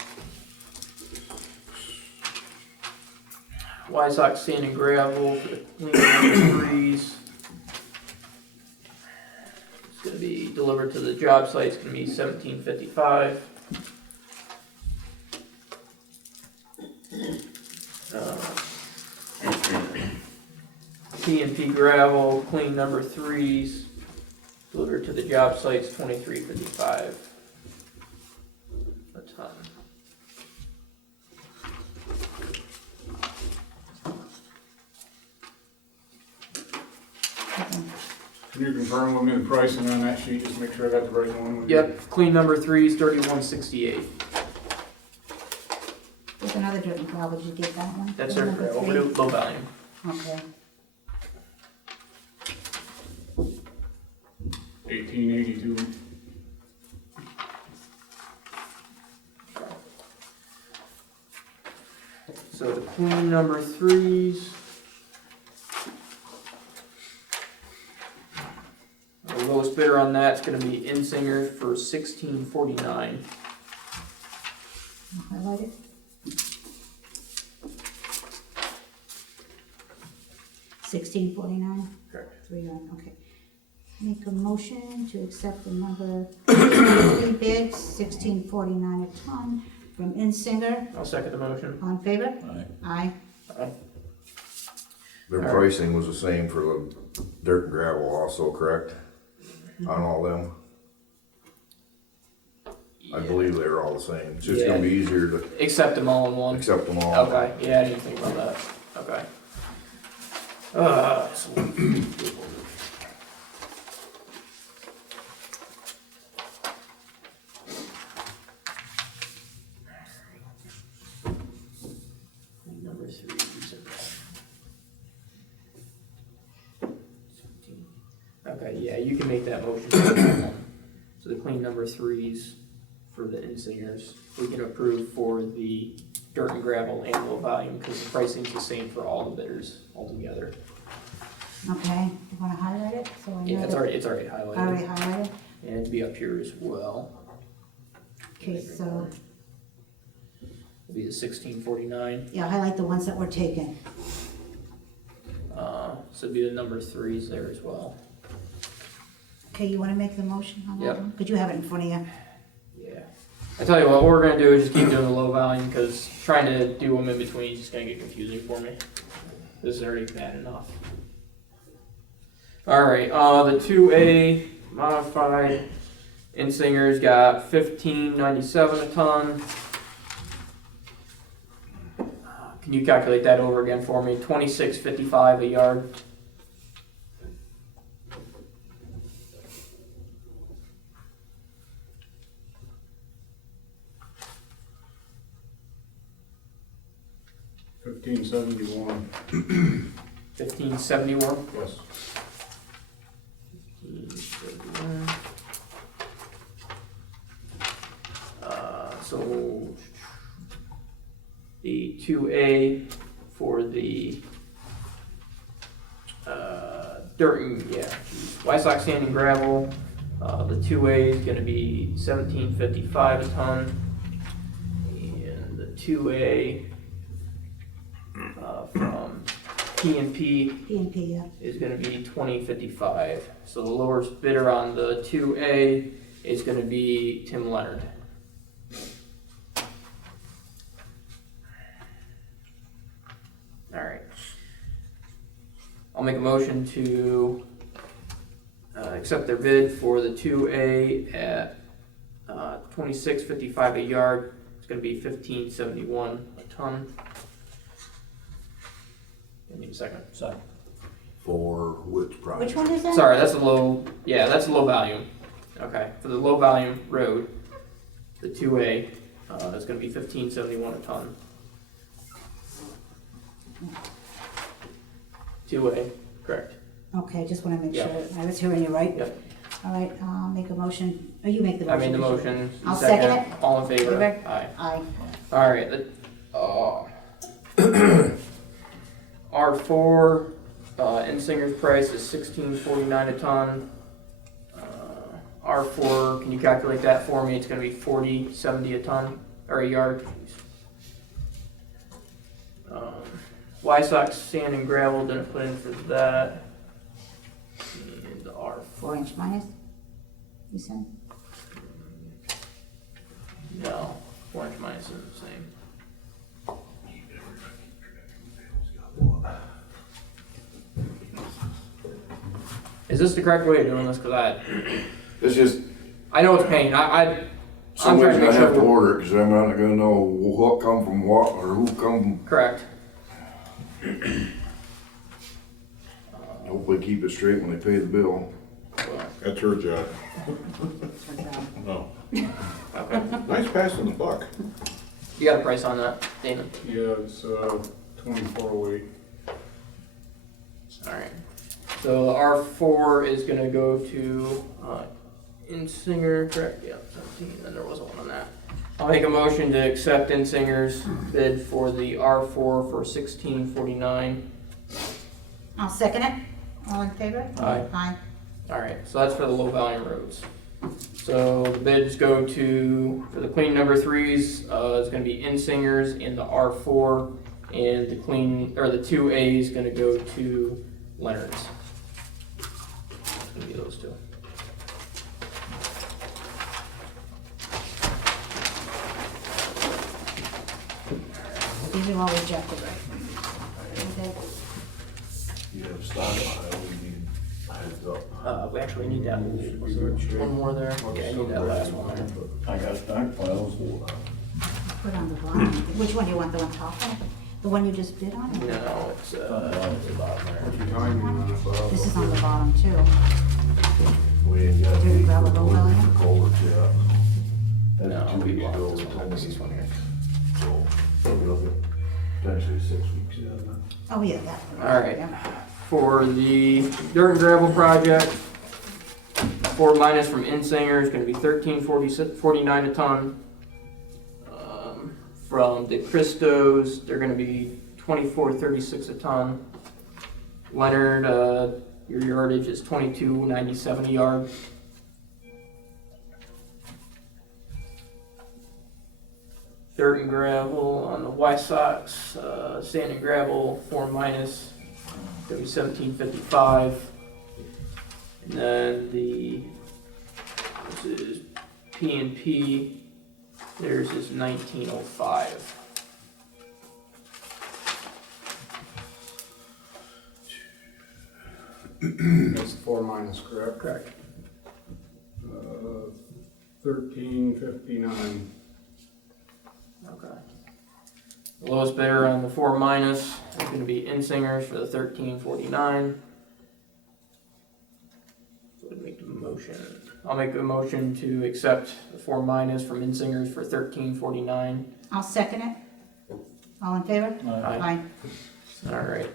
White Sox sand and gravel for the clean number threes. It's gonna be delivered to the job site, it's gonna be 17.55. P&P gravel, clean number threes, delivered to the job sites, 23.55 a ton. Can you confirm with me the pricing on that sheet, just make sure I got the right one? Yep, clean number threes, 31.68. There's another dirt and gravel, did you get that one? That's The our number gravel, three? we're doing low volume. Okay, 1882. So the clean number threes. The lowest bidder on that's gonna be Insinger for 16.49. I'll highlight it. $16.49? Correct. 3 on, okay. Make a motion to accept the number 3 bids, $16.49 a ton from Insinger. I'll second the motion. All in favor? Aye. Aye. Aye. Their Alright. pricing was the same for the dirt and gravel also, correct? On all them? I believe they were all the same. It's just gonna be easier to Accept them all in one. accept them all. Okay, yeah, I didn't think about that. Okay. So- Number 3. Okay, yeah, you can make that motion. So the clean number 3s for the Insingers, we can approve for the dirt and gravel and low volume, because the pricing's the same for all the bidders altogether. Okay, you wanna highlight it? So I know Yeah, it's that- already highlighted. Already highlighted? And it'd be up here as well. Okay, so, It'll be the 1649. yeah, highlight the ones that were taken. So it'd be the number 3s there as well. Okay, you wanna make the motion on that Yep. one? Could you have it in front of you? Yeah. I tell you what we're gonna do is just keep doing the low volume, because trying to do them in between is just gonna get confusing for me. This is already bad enough. Alright, the 2A modified Insinger's got $15.97 a ton. Can you calculate that over again for me? $26.55 a yard. $15.71. $15.71. Yes. 15.71. So the 2A for the dirt and white sox sand and gravel, the 2A is going to be $17.55 a ton, and the 2A from P&P P&P, yeah. is gonna be $20.55. So the lowest bidder on the 2A is gonna be Tim Leonard. Alright. I'll make a motion to accept their bid for the 2A at $26.55 a yard. It's gonna be $15.71 a ton. Give me a second. Second. For which project? Which one is that? Sorry, that's a low, yeah, that's a low volume. Okay, for the low volume road, the 2A, is gonna be $15.71 a ton. 2A, correct. Okay, just wanna make Yeah. sure I was hearing you right. Yep. All right, make a motion, oh, you make the I motion. made the did you? motion. I'll second it. All in favor? Favor? Aye. Aye. Alright, R4, Insinger's price is $16.49 a ton. R4, can you calculate that for me? It's gonna be $40.70 a ton, or a yard. Y-Sox sand and gravel, didn't put in for that. And R4, 4-inch minus, you said? no, 4-inch minus isn't the same. Is this the correct way of doing this? Cause It's just, I know it's pain, I'm trying somebody's to make gonna have to sure. order it, cause I'm not gonna know what come from what, or who come, Correct. hopefully keep it straight when they pay the bill. That's her job. Oh. Okay. Nice passing the buck. You got a price on that, Dana? Yeah, it's, 2408. Alright. So the R4 is gonna go to, Insinger, correct? Yeah, 17, and there wasn't one on that. I'll make a motion to accept Insinger's bid for the R4 for $16.49. I'll second it. All in favor? Aye. Aye. Alright, so that's for the low volume roads. So the bids go to, for the clean number threes, it's gonna be Insingers in the R4, and the clean, or the 2A is gonna go to Leonard's. It's gonna be those two. These are all rejected, right? Okay. You have stockpile, we need heads up. We actually need that, was there one more there? Yeah, I need that last one there. I got stockpiles. Put on the bottom. Which one do you want, the one top one? The one you just bid on? No, it's, the bottom there. What's your timing on it, Bob? This is on the bottom too. We ain't got. Did we grab a anything little for earlier? culverts yet. No, That's 2 we weeks blocked ago, this they one. told me. This one here. So, maybe look at potentially 6 weeks yet. Oh, yeah, that. All right. Yeah. For the dirt and gravel project, 4 minus from Insinger is gonna be $13.49 a ton. From the Christos, they're gonna be $24.36 a ton. Leonard, your yardage is $22.97 a yard. Dirt and gravel on the Y Sox, sand and gravel, 4 minus, gonna be $17.55. And then this is P&P, theirs is $19.05. That's 4 minus, correct? Correct. 13.59. Okay. The lowest bidder on the 4 minus is gonna be Insingers for the $13.49. So I'd make the motion. I'll make a motion to accept the 4 minus from Insingers for $13.49. I'll second it. All in favor? Aye. Alright.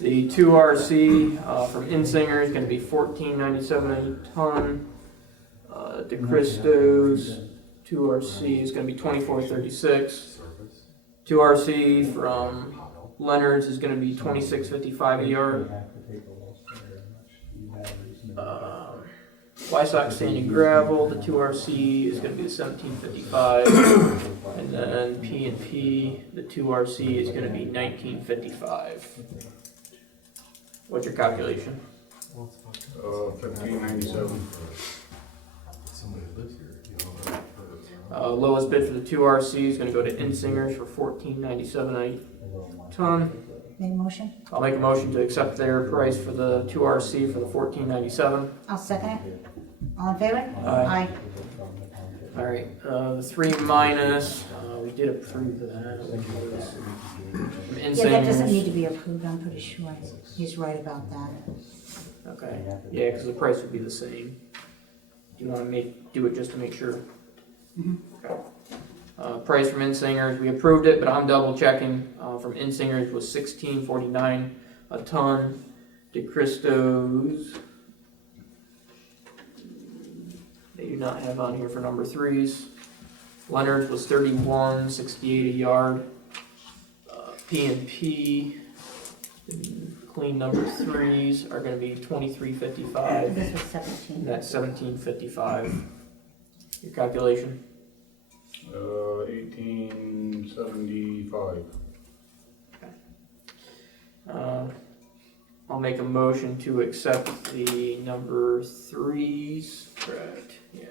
The 2RC from Insinger is gonna be $14.97 a ton. De Christo's 2RC is gonna be $24.36. 2RC from Leonard's is gonna be $26.55 a yard. Y-Sox sand and gravel, the 2RC is gonna be the $17.55. And then P&P, the 2RC is gonna be $19.55. What's your calculation? 15.97. Lowest bid for the 2RC is gonna go to Insingers for $14.97 a ton. Made a motion? I'll make a motion to accept their price for the 2RC for the $14.97. I'll second it. All in favor? Aye. Alright, the 3 minus, we did approve that. From Yeah, that doesn't need Insingers. to be approved, I'm pretty sure. He's right about that. Okay, yeah, cause the price would be the same. Do you wanna do it just to make sure? Okay. Price from Insingers, we approved it, but I'm double checking. From Insingers was $16.49 a ton. De Christo's, they do not have on here for number threes. Leonard's was $31.68 a yard. P&P, clean number threes are gonna be $23.55. This was 17. And that's $17.55. Your calculation? 18.75. I'll make a motion to accept the number threes, correct, yeah.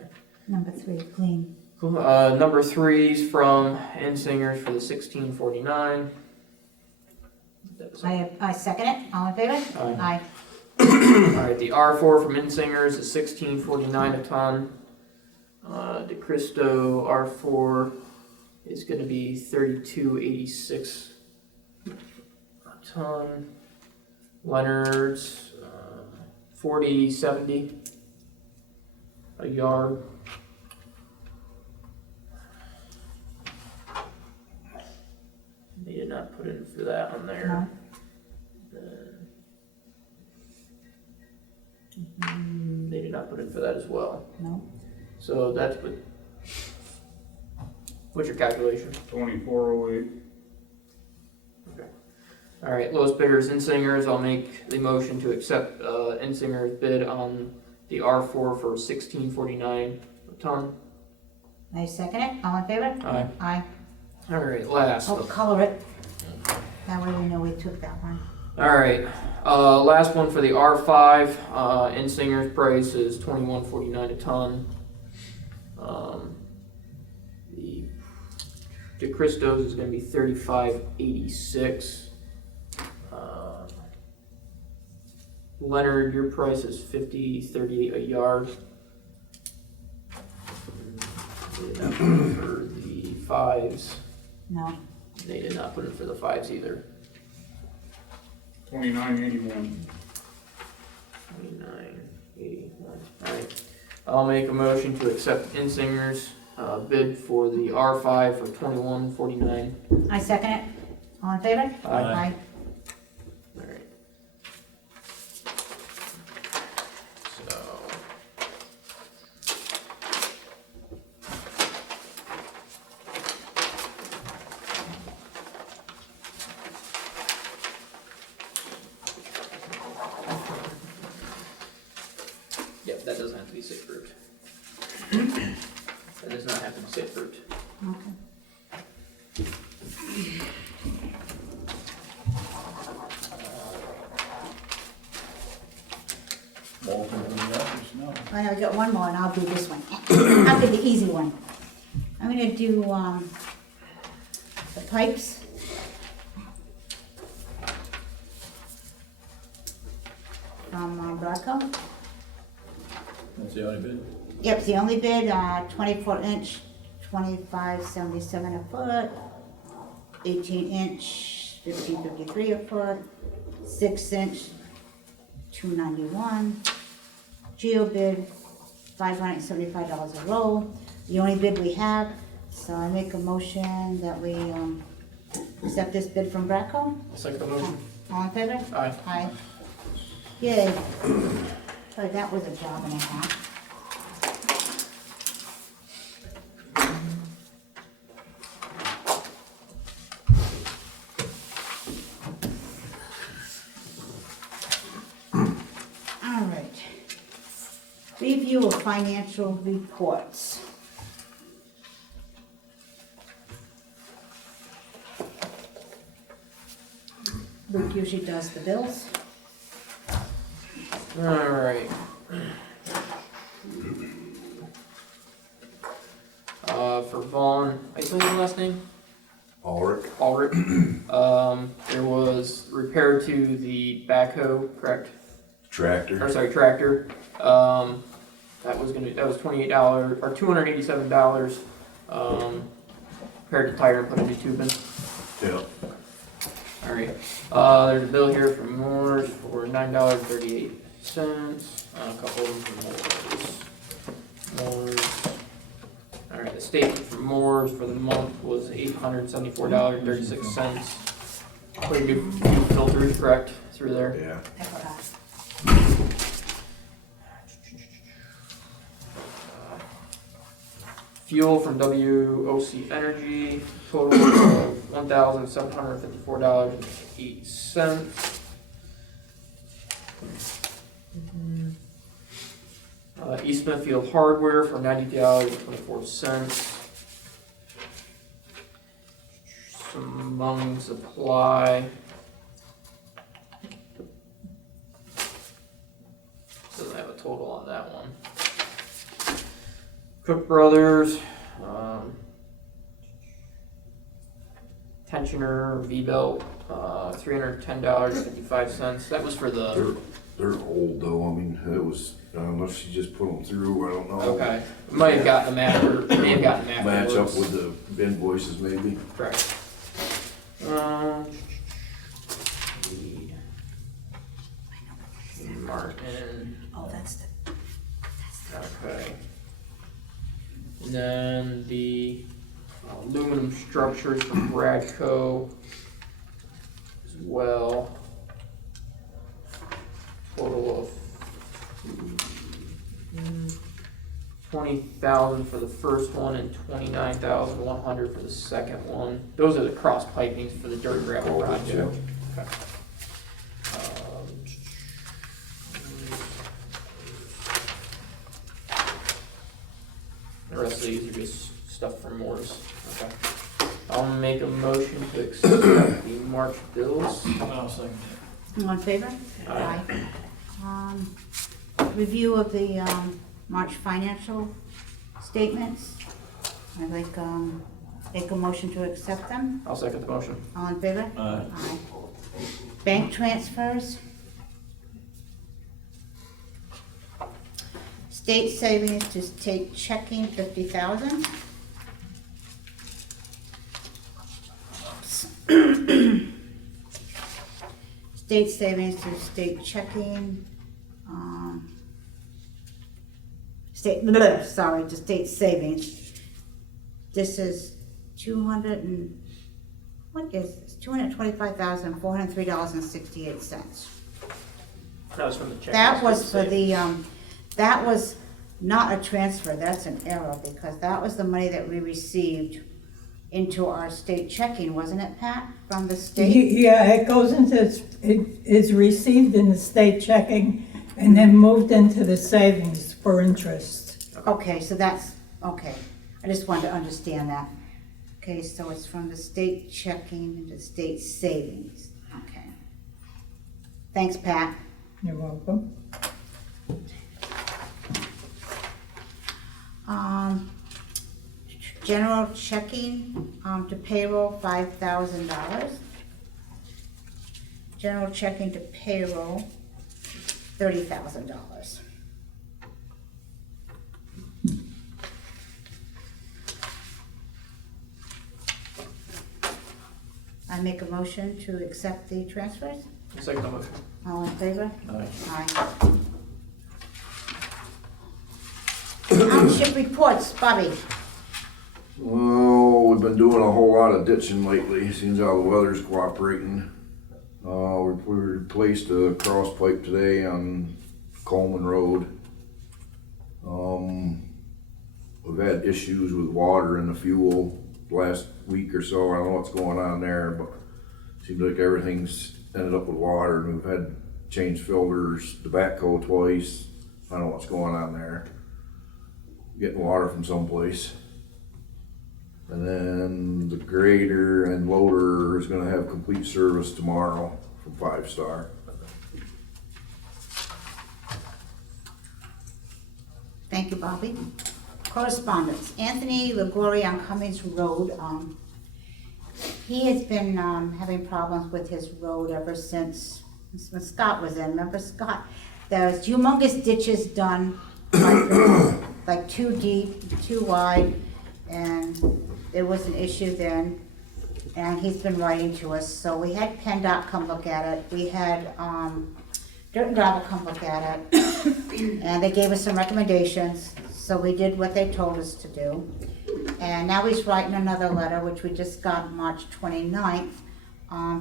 Number 3, clean. Cool, number threes from Insingers for the $16.49. I second it. All in favor? Aye. Alright, the R4 from Insingers is $16.49 a ton. De Christo R4 is gonna be $32.86 a ton. Leonard's, $40.70 a yard. They did not put in for that on there. They did not put in for that as well. No. So that's what's your calculation? 24.08. Alright, lowest bidder is Insingers. I'll make the motion to accept Insinger's bid on the R4 for $16.49 a ton. I second it, all in favor? Aye. Aye. Alright, last. Oh, color it. That way we know we took that one. Alright, last one for the R5, Insinger's price is $21.49 a ton. The DeCristos is gonna be $35.86. Leonard, your price is $50.38 a yard. They did not put it for the fives. No, They did not put it for the fives either. 2981. 29.81. Alright. I'll make a motion to accept Insinger's bid for the R5 for $21.49. I second it, all in favor? Aye. Alright. So. Yep, that doesn't have to be safe route. That does not have to be safe route. Okay. Walton in the office now. I got one more and I'll do this one. I'll do the easy one. I'm gonna do, the pipes. From Broadco. That's the only bid? Yep, it's the only bid, 24-inch, $25.77 a foot, 18-inch, $15.53 a foot, 6-inch, $291. Geo bid, $575 a roll, the only bid we have, so I make a motion that we, accept this bid from Bracco. Second the motion. All in favor? Aye. Aye. Yay. So that was a job and a half. All right. Review of financial reports. Luke usually does the bills. Alright. For Vaughn, I told you the last name? Ulrich, Ulrich. There was repair to the backhoe, correct? tractor. Or sorry, tractor. That was $28 or $287. Repaired the tire and put a new tube in. Yeah. Alright, there's a bill here from Moore's for $9.38. A couple of them from Moore's. Alright, the statement from Moore's for the month was $874.36. Put a new filters, correct, through there? Yeah. I forgot. Fuel from WOC Energy, total of $1,754.08. East Smithfield Hardware for $92.24. Mung Supply. Doesn't have a total on that one. Cook Brothers, tensioner V-belt, $310.55. That was for the, They're old though, I mean, it was, unless she just put them through, I don't know. okay, might have gotten them after, may have gotten them Match up afterwards. with the invoices maybe. Correct. Martin, Oh, that's the, okay. And then the aluminum structures from Bradco as well. Total of $20,000 for the first one and $29,100 for the second one. Those are the cross pipings for the dirt gravel project. Okay. previous stuff from Morris. Okay. I'll make a motion to accept the March bills. I'll second All in favor? Aye. Review of the, March financial statements. I'd like, make a motion to accept them. I'll second the motion. All in favor? it. Aye. Aye. Bank transfers. State savings to state checking, 50,000. State savings to state checking, to state savings. This is $225,403.68. That was from the check. That was for the, that was not a transfer, that's an error, because that was the money that we received into our state checking, wasn't it, Pat, from the state? Yeah, it goes into, it is received in the state checking and then moved into the savings for interest. Okay, so that's, okay, I just wanted to understand that. Okay, so it's from the state checking into state savings, okay. Thanks, Pat. You're welcome. General checking, to payroll, $5,000. General checking to payroll, $30,000. I make a motion to accept the transfers. Second the motion. All in favor? Aye. Aye. Township reports, Bobby. Well, we've been doing a whole lot of ditching lately, seems how the weather's cooperating. We replaced a cross pipe today on Coleman Road. We've had issues with water in the fuel last week or so. I don't know what's going on there, but it seems like everything's ended up with water, and we've had change filters, the backhoe twice. I don't know what's going on there. Getting water from someplace. And then the grader and loader is gonna have complete service tomorrow from 5 Star. Thank you, Bobby. Correspondence, Anthony Liguori on Cummings Road. He has been having problems with his road ever since when Scott was in. Remember Scott? There's humongous ditches done, like 2 deep, 2 wide, and there was an issue then. And he's been writing to us. So we had PennDOT come look at it. We had Dirt and Gravel come look at it, and they gave us some recommendations. So we did what they told us to do. And now he's writing another letter, which we just got March 29th.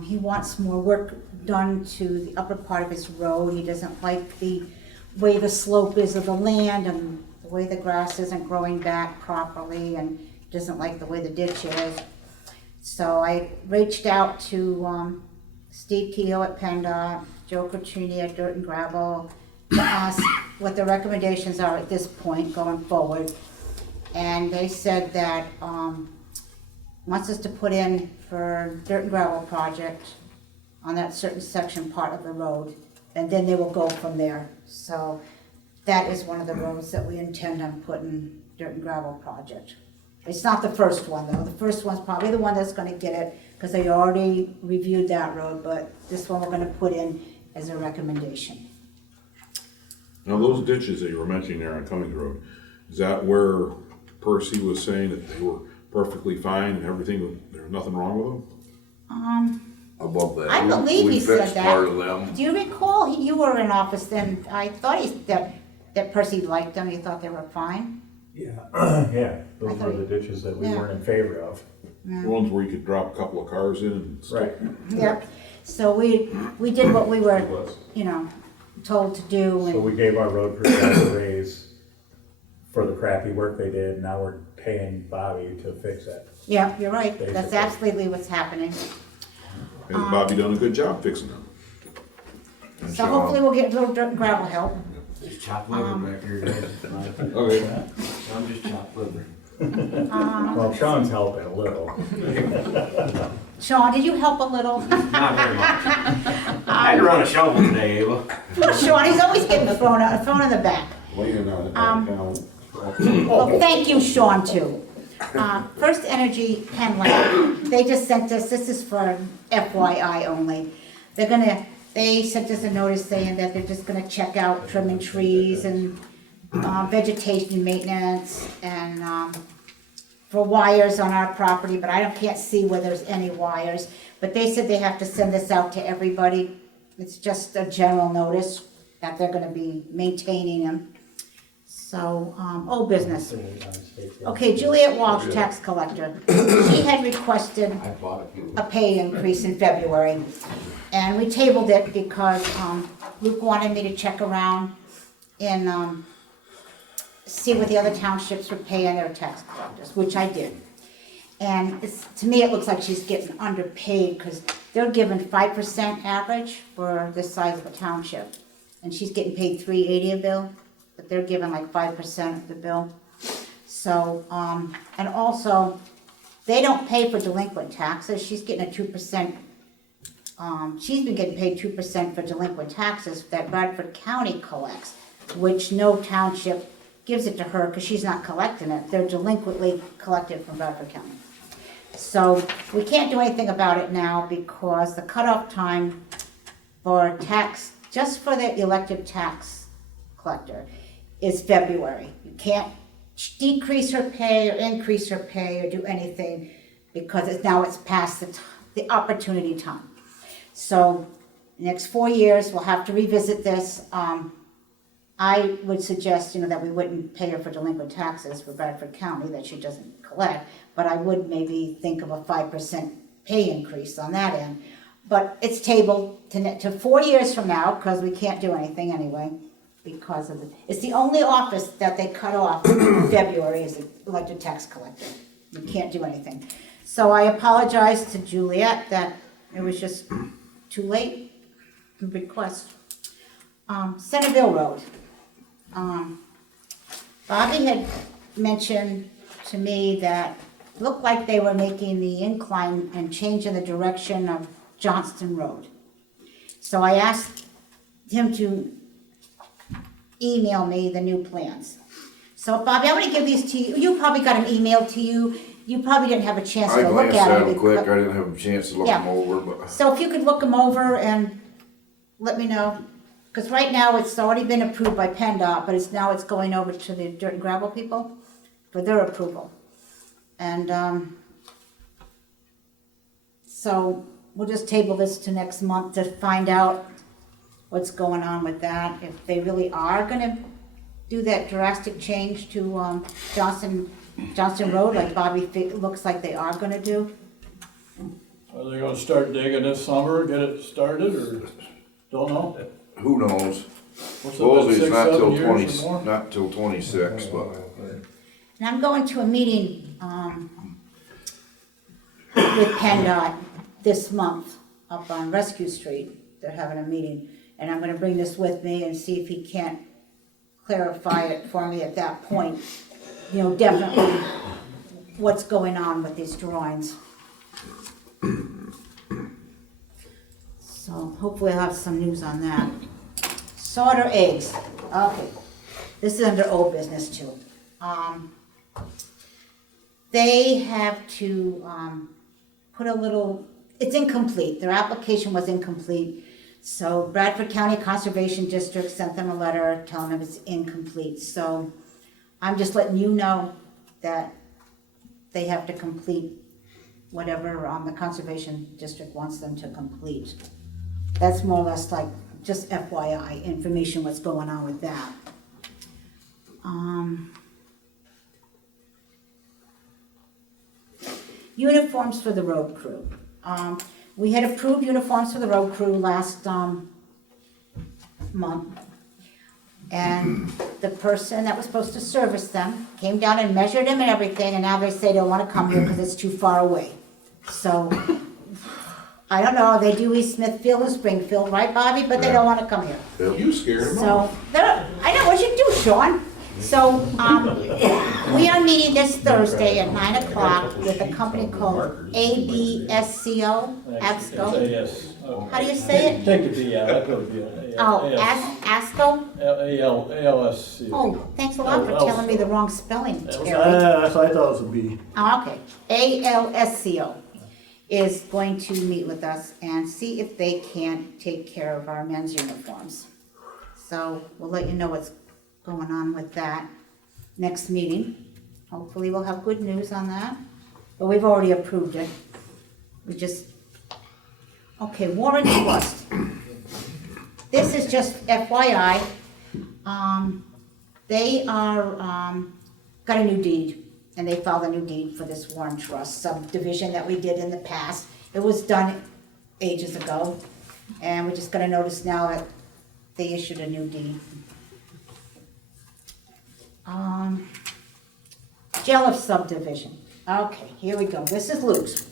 He wants more work done to the upper part of his road. He doesn't like the way the slope is of the land and the way the grass isn't growing back properly, and doesn't like the way the ditch is. So I reached out to Steve Keogh at PennDOT, Joe Cotrini at Dirt and Gravel, to ask what the recommendations are at this point going forward. And they said that wants us to put in for Dirt and Gravel project on that certain section part of the road, and then they will go from there. So that is one of the roads that we intend on putting Dirt and Gravel project. It's not the first one though. The first one's probably the one that's gonna get it, because they already reviewed that road, but this one we're gonna put in as a recommendation. Now, those ditches that you were mentioning there on Cummings Road, is that where Percy was saying that they were perfectly fine and everything, there was nothing wrong with them? Above that. I believe he said fixed part of that. them. Do you recall, you were in office then, I thought that Percy liked them, you thought they were fine? Yeah, yeah, those were the ditches that we Yeah. weren't in favor of. The ones where you could drop a couple of cars in and stuff? Right. Yep, so we did what we were, told to do, So and, we gave our road crew guys a raise for the crappy work they did, now we're paying Bobby to fix it. yeah, you're right, that's Basically. absolutely what's happening. Has Bobby done a good job fixing them? So hopefully we'll get a little dirt and gravel help. Just chop liver back here, guys. Okay. I'm just chop liver. Well, Sean's helping a little. Sean, did you help a little? Not very much. I had to run a shovel today, Ava. Sean, he's always getting thrown in the back. Laying on it, Well, thank you, Sean, too. First Energy Penland, they just sent us, this is for FYI only. They sent us a notice saying that they're just gonna check out trimming trees and vegetation maintenance and for wires on our property, but I can't see where there's any wires. But they said they have to send this out to everybody. It's just a general notice that they're gonna be maintaining them. So, old business. Okay, Juliet Walsh, tax collector. She had requested a pay increase in February. And we tabled it because, Luke wanted me to check around and, see what the other townships were paying their tax collectors, which I did. And to me, it looks like she's getting underpaid because they're given 5% average for this size of a township. And she's getting paid $3.80 a bill, but they're given like 5% of the bill. So, and also, they don't pay for delinquent taxes. She's getting a 2%, she's been getting paid 2% for delinquent taxes that Bradford County collects, which no township gives it to her because she's not collecting it. They're delinquently collected from Bradford County. So we can't do anything about it now because the cutoff time for tax, just for the elected tax collector, is February. You can't decrease her pay or increase her pay or do anything because it's past the opportunity time. So next 4 years, we'll have to revisit this. I would suggest, that we wouldn't pay her for delinquent taxes for Bradford County that she doesn't collect, but I would maybe think of a 5% pay increase on that end. But it's tabled to 4 years from now, because we can't do anything anyway, because of it's the only office that they cut off in February is the elected tax collector. You can't do anything. So I apologize to Juliet that it was just too late to request. Centerville Road. Bobby had mentioned to me that it looked like they were making the incline and changing the direction of Johnston Road. So I asked him to email me the new plans. So Bobby, I'm gonna give these to you. You probably got an email to you. You probably didn't have a chance I to look glanced at at them. them quick, I didn't have a chance to look Yeah. them over, but So if you could look them over and let me know. Because right now, it's already been approved by PennDOT, but it's going over to the dirt and gravel people for their approval. And, so we'll just table this to next month to find out what's going on with that. If they really are gonna do that drastic change to, Johnston Road, like Bobby looks like they are gonna do. Are they gonna start digging this summer, get it started, or don't know? who knows? What's Supposedly it's it, not 6, till 7 20, years or more? not till 26, but And I'm going to a meeting, with PennDOT this month up on Rescue Street. They're having a meeting, and I'm gonna bring this with me and see if he can't clarify it for me at that point. Definitely what's going on with these drawings. So hopefully I'll have some news on that. Sauter eggs, okay. This is under old business too. They have to, put a little, it's incomplete, their application was incomplete. So Bradford County Conservation District sent them a letter telling them it's incomplete. So I'm just letting you know that they have to complete whatever the Conservation District wants them to complete. That's more or less like just FYI information, what's going on with that. Uniforms for the road crew. We had approved uniforms for the road crew last month. And the person that was supposed to service them came down and measured them and everything, and now they say they don't want to come here because it's too far away. So, I don't know, they do East Smithfield and Springfield, right, Bobby? But they don't want to come here. You scared them So, I know what you do, Sean. So, we are meeting this Thursday at 9 o'clock with a company called ABSCO, ABSCO. Yes. How do you say it? Take the B out, I put a B on it. Oh, ASCO? ALSC. Oh, thanks a lot for telling me the wrong spelling, Terry. I thought it was a B. Oh, okay. ALSCO is going to meet with us and see if they can take care of our men's uniforms. So we'll let you know what's going on with that next meeting. Hopefully we'll have good news on that. But we've already approved it. We just, okay, Warren Trust. This is just FYI. They are, got a new deed. And they filed a new deed for this Warren Trust subdivision that we did in the past. It was done ages ago, and we just got a notice now that they issued a new deed. Jelliff subdivision. Okay, here we go. This is Luke's.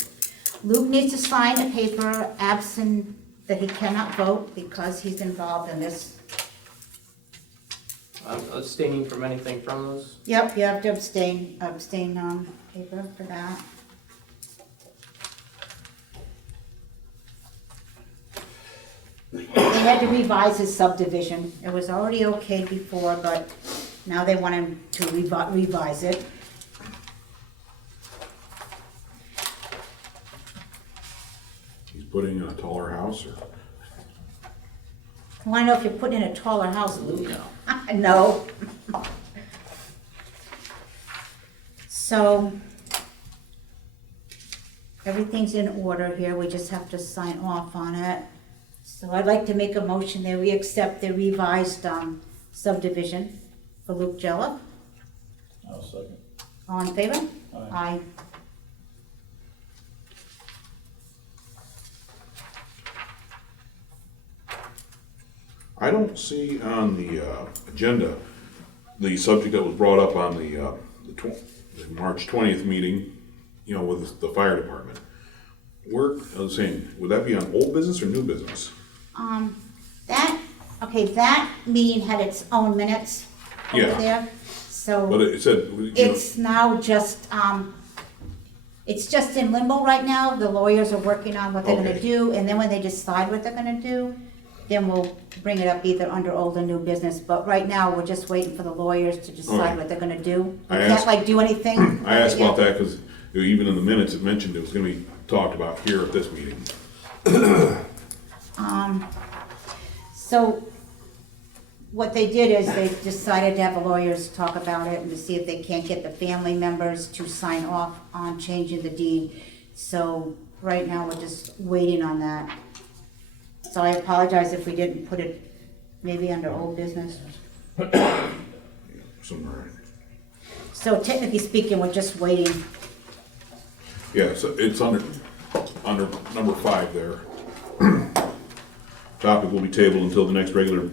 Luke needs to sign a paper absent that he cannot vote because he's involved in this. I'm abstaining from anything from those. Yep, you have to abstain paper for that. They had to revise his subdivision. It was already okay before, but now they want him to revise it. He's putting in a taller house, or? I want to know if you're putting in a taller house, Luke. No. So, everything's in order here, we just have to sign off on it. So I'd like to make a motion that we accept the revised subdivision for Luke Jelliff. I'll second. All in favor? Aye. I don't see on the agenda the subject that was brought up on the March 20th meeting, you know, with the fire department. I was saying, would that be on old business or new business? That meeting had its own minutes over Yeah. there, so. But it said, you know, It's now just, it's just in limbo right now. The lawyers are working on what they're gonna Okay. do, and then when they decide what they're gonna do, then we'll bring it up either under old or new business. But right now, we're just waiting for the lawyers to decide Okay. what they're gonna do. I We can't asked- like do anything. I asked about that because even in the minutes it mentioned it was gonna be talked about here at this meeting. So what they did is they decided to have the lawyers talk about it and to see if they can't get the family members to sign off on changing the deed. So right now, we're just waiting on that. So I apologize if we didn't put it maybe under old business. Somewhere. So technically speaking, we're just waiting. Yeah, so it's under number 5 there. Topic will be tabled until the next regular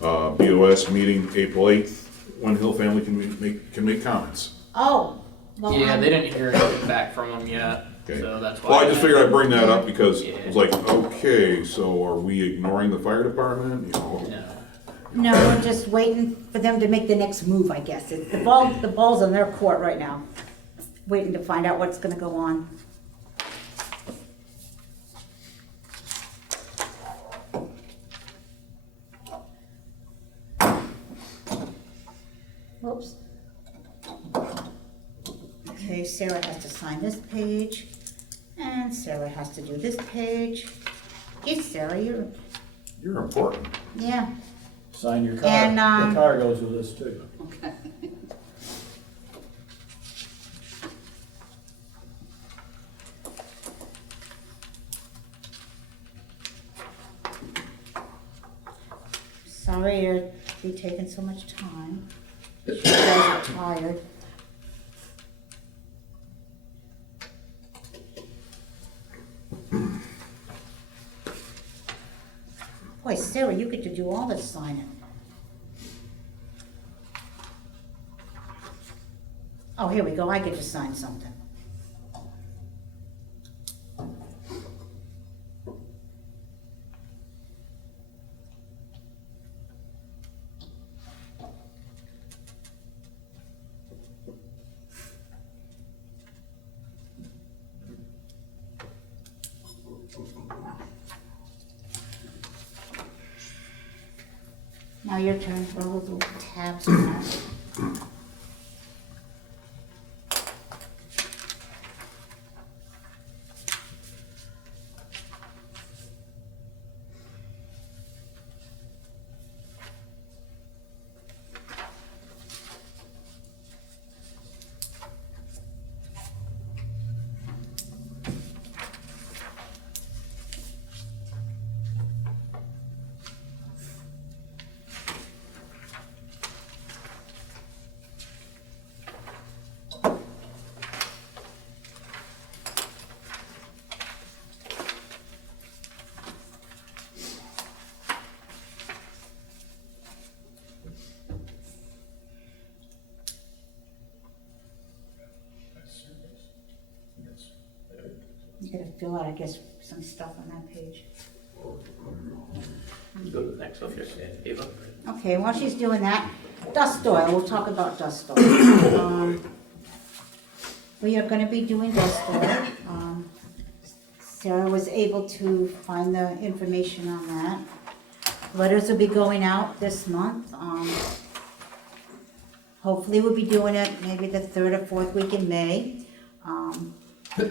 BOS meeting, April 8th, when Hill family can make comments. Oh. Well, Yeah, they didn't hear anything back from them yet, Okay. so that's why. Well, I just figured I'd bring that up because Yeah. it was like, okay, so are we ignoring the fire department, you know? No. No, we're just waiting for them to make the next move, I guess. The ball's in their court right now, waiting to find out what's gonna go on. Whoops. Okay, Sarah has to sign this page, and Sarah has to do this page. Yes, Sarah, You're important. yeah. Sign your car. And, Your car goes with this too. Sorry to be taking so much time. You guys are tired. Boy, Sarah, you get to do all this signing. Oh, here we go, I get to sign something. your turn for all those little tabs on that. You gotta fill out, I guess, some stuff on that page. Go to the next subject, Ava. Okay, while she's doing that, dust oil, we'll talk about dust oil. We are gonna be doing dust oil. Sarah was able to find the information on that. Letters will be going out this month. Hopefully we'll be doing it maybe the 3rd or 4th week in May. It'll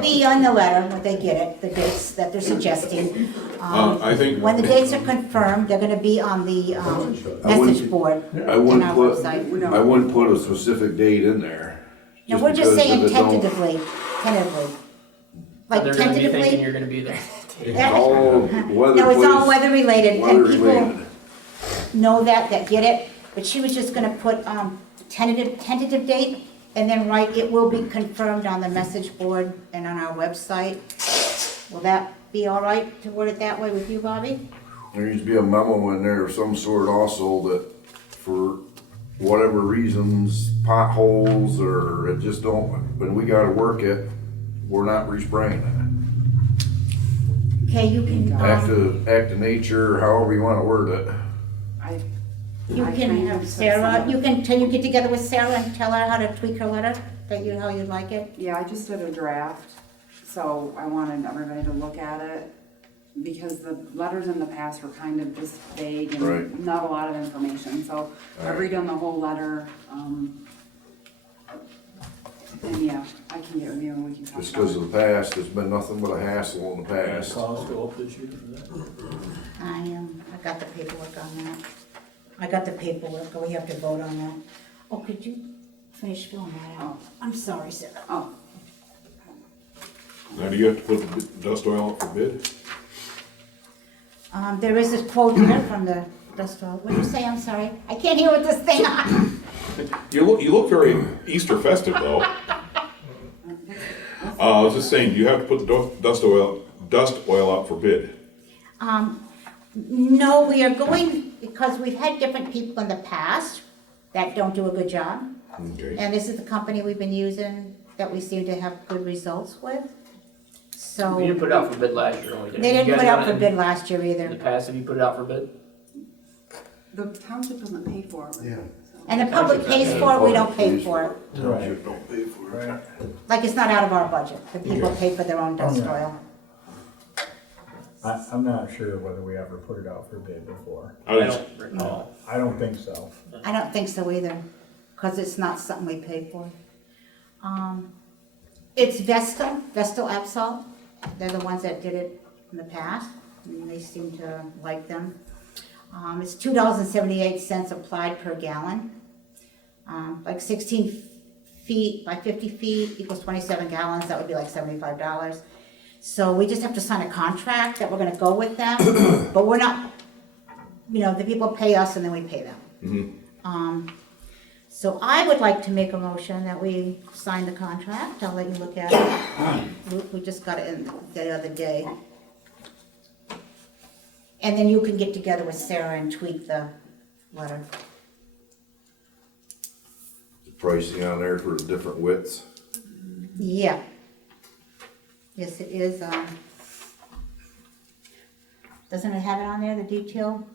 be on the letter when they get it, the dates that they're suggesting. I think. When the dates are confirmed, they're gonna be on the message board I on wouldn't our put, website. I wouldn't put a specific date in there. No, we're just because saying if it don't- tentatively. Like They're gonna be thinking tentatively. you're gonna be there. It's all weather. No, it's all place- weather related, weather and people related. know that get it, but she was just gonna put, tentative date, and then write, it will be confirmed on the message board and on our website. Will that be all right to word it that way with you, Bobby? There needs to be a memo in there of some sort also that for whatever reasons, potholes or it just don't, when we gotta work it, we're not respraying Okay, you can, it. Act of nature, however you wanna word it. you can have Sarah, can you get together with Sarah and tell her how to tweak her letter, how you like it? Yeah, I just did a draft, so I wanted everybody to look at it, because the letters in the past were kind of just vague Right. and not a lot of information, so I've redone the whole letter, and yeah, I can get with you and we can talk Just about because it. of the past, it's been nothing but a hassle in the Does past. cost go up this year for that? I got the paperwork on that. I got the paperwork, we have to vote on that. Oh, could you finish filling that out? I'm sorry, Sarah. Oh, Now, do you have to put the dust oil up for bid? There is this quote here from the dust oil. What did you say? I'm sorry. I can't hear with this thing on. You look very Easter festive though. I was just saying, do you have to put the dust oil up for bid? No, we are going, because we've had different people in the past that don't do a good job. Okay. And this is the company we've been using that we seem to have good results with. So, We didn't put it out for bid last year, only did. they You didn't guys put out done for it bid last year In the either. past, have you put it out for bid? the township doesn't pay for it. Yeah. And the public pays for it, we don't pay for it. Township don't pay for it. Like, it's not out of our budget. The people pay for their own dust oil. I'm not sure whether we ever put it out for bid before. I I just- don't recall. I don't think so. I don't think so either, because it's not something we pay for. It's Vestal Absol. They're the ones that did it in the past, and they seem to like them. It's $2.78 applied per gallon. Like 16 feet by 50 feet equals 27 gallons, that would be like $75. So we just have to sign a contract that we're gonna go with them, but we're not, the people pay us and then we pay them. So I would like to make a motion that we sign the contract. I'll let you look at it. We just got it in the other day. And then you can get together with Sarah and tweak the letter. The pricing on there for the different widths. Yeah. Yes, it is, doesn't it have it on there, the detail?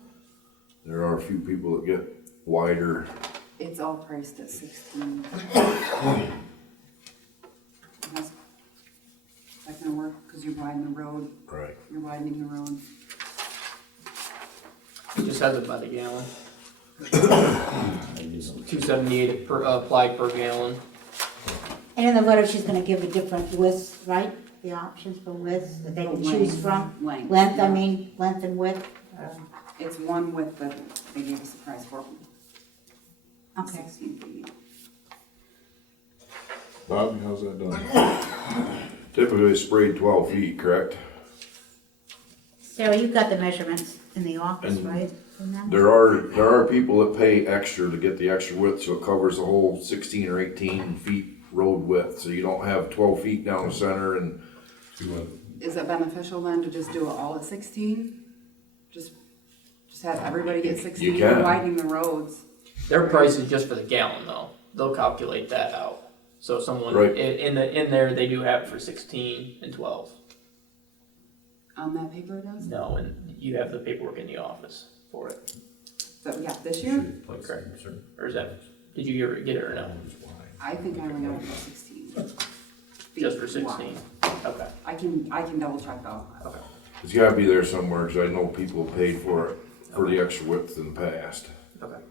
There are a few people that get wider. It's all priced at 16. That's gonna work, because you're widening the road, Right. you're widening the road. says it by the gallon. $2.78 per, applied per gallon. And in the letter, she's gonna give the different widths, right? The options for widths that they can choose from? Length. Length, I mean, length and width? It's one with the, they gave us a price for Okay. 16 feet. Bobby, how's that done? Typically it's sprayed 12 feet, correct? Sarah, you've got the measurements in the office, And right? In that? There are people that pay extra to get the extra width, so it covers the whole 16 or 18 feet road width, so you don't have 12 feet down the center and. Is it beneficial then to just do it all at 16? Just have everybody get 16, You can. widening the roads. Their price is just for the gallon though. They'll calculate that out. So someone, Right. in there, they do have it for 16 and 12. On that paper it does? No, and you have the paperwork in the office for it. So, yeah, this year? Correct. Or is that, did you ever get it or no? I think I only got it for 16. Just for Feet 16? wide. Okay. I can double check though. Okay. It's gotta be there somewhere, cause I know people have paid for it, for the extra width in the past. Okay.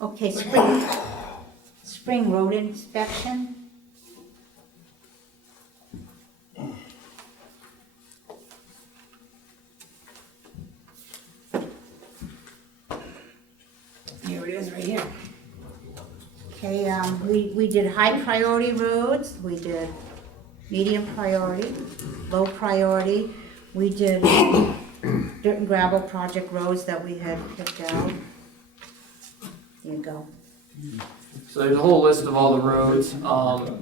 Okay, spring road inspection. Here it is, right here. Okay, we did high priority roads, we did medium priority, low priority. We did dirt and gravel project roads that we had picked out. Here you go. So there's a whole list of all the roads.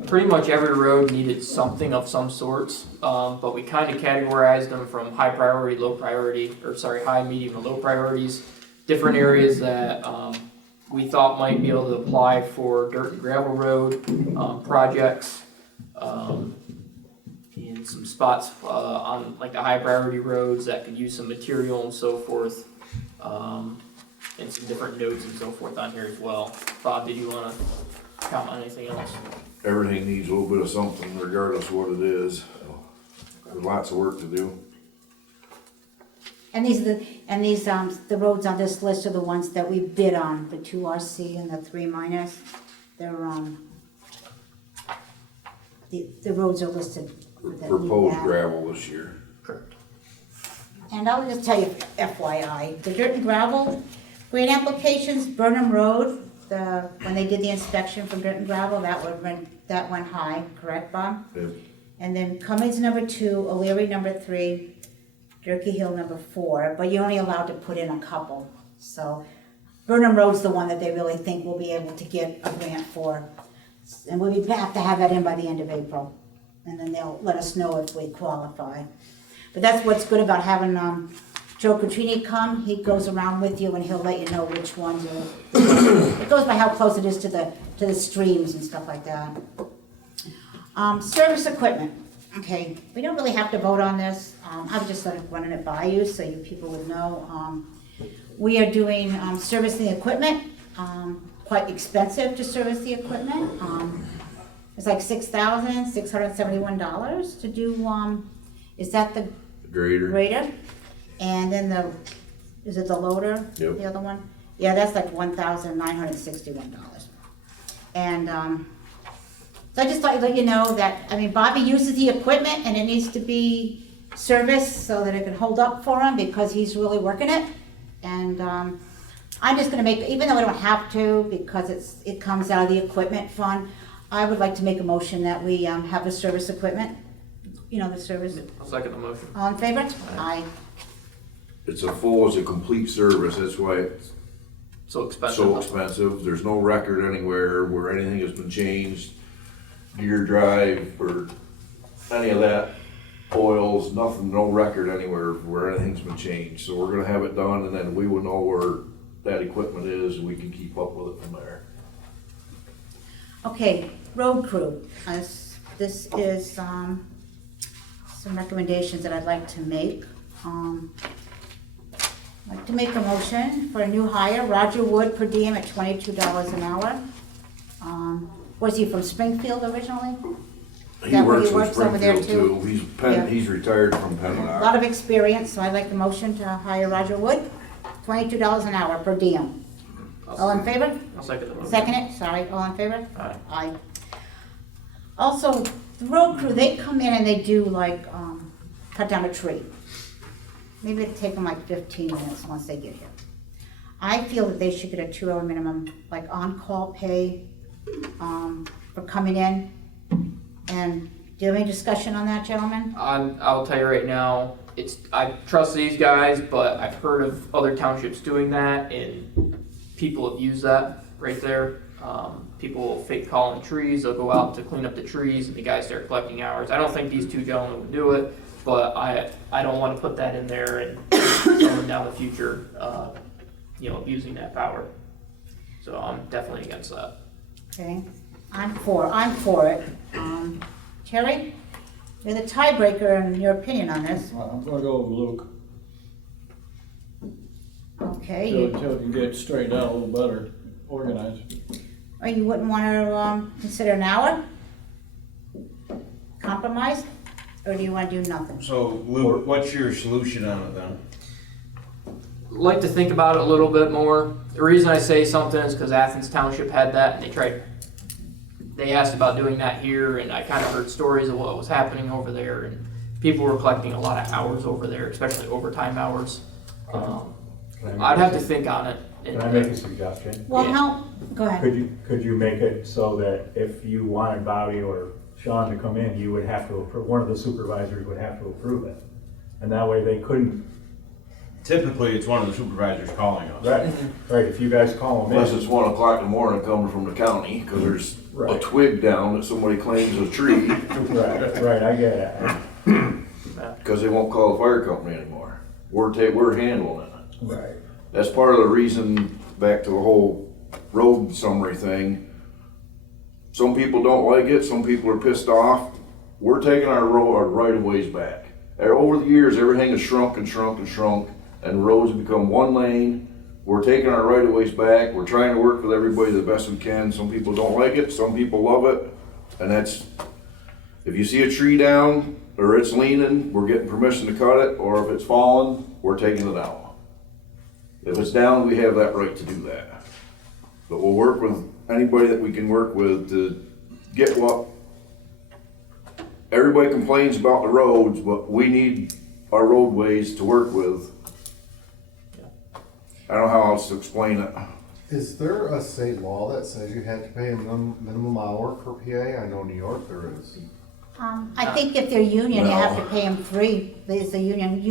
Pretty much every road needed something of some sorts, but we kind of categorized them from high priority, low priority, or sorry, high, medium, and low priorities. Different areas that we thought might be able to apply for dirt and gravel road projects. And some spots on like the high priority roads that could use some material and so forth. And some different notes and so forth on here as well. Bob, did you want to comment on anything else? Everything needs a little bit of something regardless of what it is. There's lots of work to do. And these are the roads on this list are the ones that we bid on, the 2 RC and the 3 minus. They're, the roads are listed. that we Proposed have. gravel this year. Correct. And I'll just tell you FYI, the dirt and gravel grant applications, Burnham Road, when they did the inspection for dirt and gravel, that went high, correct, Bob? Yep. And then Cummings number 2, O'Leary number 3, Durkee Hill number 4, but you're only allowed to put in a couple. So Burnham Road's the one that they really think we'll be able to get a grant for. And we'll have to have that in by the end of April. And then they'll let us know if we qualify. But that's what's good about having Joe Cotrini come. He goes around with you and he'll let you know which ones are. It goes by how close it is to the streams and stuff like that. Service equipment. Okay, we don't really have to vote on this. I would just running it by you so you people would know. We are doing servicing equipment. Quite expensive to service the equipment. It's like $6,671 to do. Is that the grader? And then is it the loader? Yep. The other one? Yeah, that's like $1,961. And so I just thought I'd let you know that, I mean, Bobby uses the equipment and it needs to be serviced so that it can hold up for him because he's really working it. And I'm just gonna make, even though I don't have to because it comes out of the equipment fund, I would like to make a motion that we have the service equipment, the service. I'll second the motion. All in favor? Aye. It's a complete service, that's why it's So expensive. so expensive. There's no record anywhere where anything has been changed, gear drive or any of that, oils, nothing, no record anywhere where anything's been changed. So we're gonna have it done and then we will know where that equipment is and we can keep up with it from there. Okay, road crew. This is some recommendations that I'd like to make. I'd like to make a motion for a new hire, Roger Wood per diem at $22 an hour. Was he from Springfield originally? He that where works he with works over there Springfield too? too. Yeah. He's retired from A PennDOT. lot of experience, so I'd like the motion to hire Roger Wood, $22 an hour per diem. All in favor? I'll second the motion. Second it, sorry, all in favor? Aye. Aye. Also, the road crew, they come in and they do like, cut down a tree. Maybe it'd take them like 15 minutes once they get here. I feel that they should get a 2-hour minimum, like on-call pay, for coming in. And do you have any discussion on that, gentlemen? I'll tell you right now, I trust these guys, but I've heard of other townships doing that, and people have used that right there. People will fake call in trees, they'll go out to clean up the trees, and the guys start collecting hours. I don't think these two gentlemen would do it, but I don't want to put that in there and someone down the future, abusing that power. So I'm definitely against that. Okay, I'm for it. Terry, you're the tiebreaker in your opinion on this. I'm gonna go with Luke, Okay, till it can get straightened out a little better, organized. or you wouldn't want to consider an hour? Compromise? Or do you want to do nothing? So, Luke, what's your solution on it then? Like to think about it a little bit more. The reason I say something is because Athens Township had that, and they asked about doing that here, and I kind of heard stories of what was happening over there, and people were collecting a lot of hours over there, especially overtime hours. I'd have to think on it. Can I make a suggestion? Well, Yeah. go ahead. Could you make it so that if you wanted Bobby or Sean to come in, you would have to approve, one of the supervisors would have to approve it? And that way they couldn't, Typically, it's one of the supervisors calling us. right, if you guys call them Unless in. it's 1 o'clock in the morning coming from the county, cause there's a Right. twig down that somebody claims is a tree, Right, I get it. cause they won't call the fire company anymore. We're handling it. Right. That's part of the reason, back to the whole road summary thing. Some people don't like it, some people are pissed off. We're taking our right of ways back. Over the years, everything has shrunk and shrunk and shrunk, and roads have become 1 lane. We're taking our right of ways back. We're trying to work with everybody the best we can. Some people don't like it, some people love it. And that's, if you see a tree down or it's leaning, we're getting permission to cut it, or if it's falling, we're taking it out. If it's down, we have that right to do that. But we'll work with anybody that we can work with to get what, everybody complains about the roads, but we need our roadways to work with. I don't know how else to explain it. Is there a state law that says you have to pay a minimum hour for PA? I know New York there is. I think if they're union, you have to No. pay them free. There's a union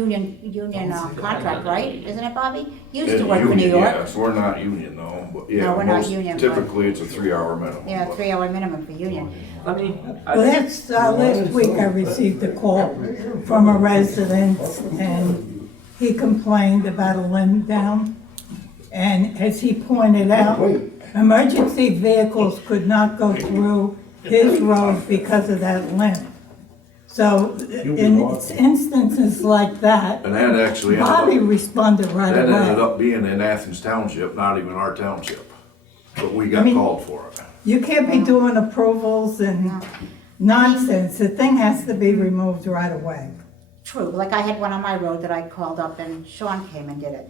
contract, right? Isn't it, Bobby? You used to work for New Union, York. Yes, we're not union though, but yeah. No, we're not most- union, but- Typically, it's a 3-hour minimum. Yeah, but- 3-hour minimum for union. I mean, Well, that's, last week I received a call from a resident, and he complained about a limb down. And as he pointed out, emergency vehicles could not go through his road because of that limb. So in instances like that, And that actually Bobby ended responded right that ended away. up being in Athens Township, not even our township. But we got I mean- called for it. You can't be doing approvals and nonsense. The thing has to be removed right away. True, like I had one on my road that I called up and Sean came and did it.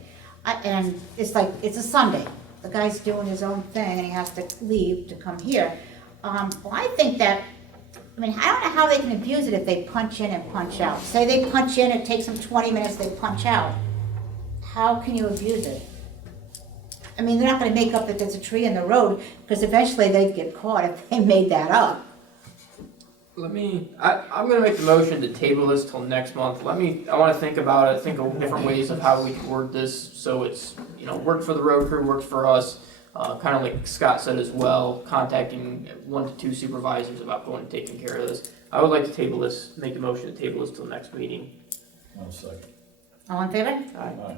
And it's like, it's a Sunday. The guy's doing his own thing and he has to leave to come here. Well, I think that, I don't know how they can abuse it if they punch in and punch out. Say they punch in, it takes them 20 minutes, they punch out. How can you abuse it? They're not gonna make up that there's a tree in the road, because eventually they'd get caught if they made that up. I'm gonna make the motion to table this till next month. I wanna think about it, think of different ways of how we can word this, so it's, works for the road crew, works for us. Kinda like Scott said as well, contacting 1 to 2 supervisors about going and taking care of this. I would like to table this, make a motion to table this till next meeting. One second. All in favor? Aye.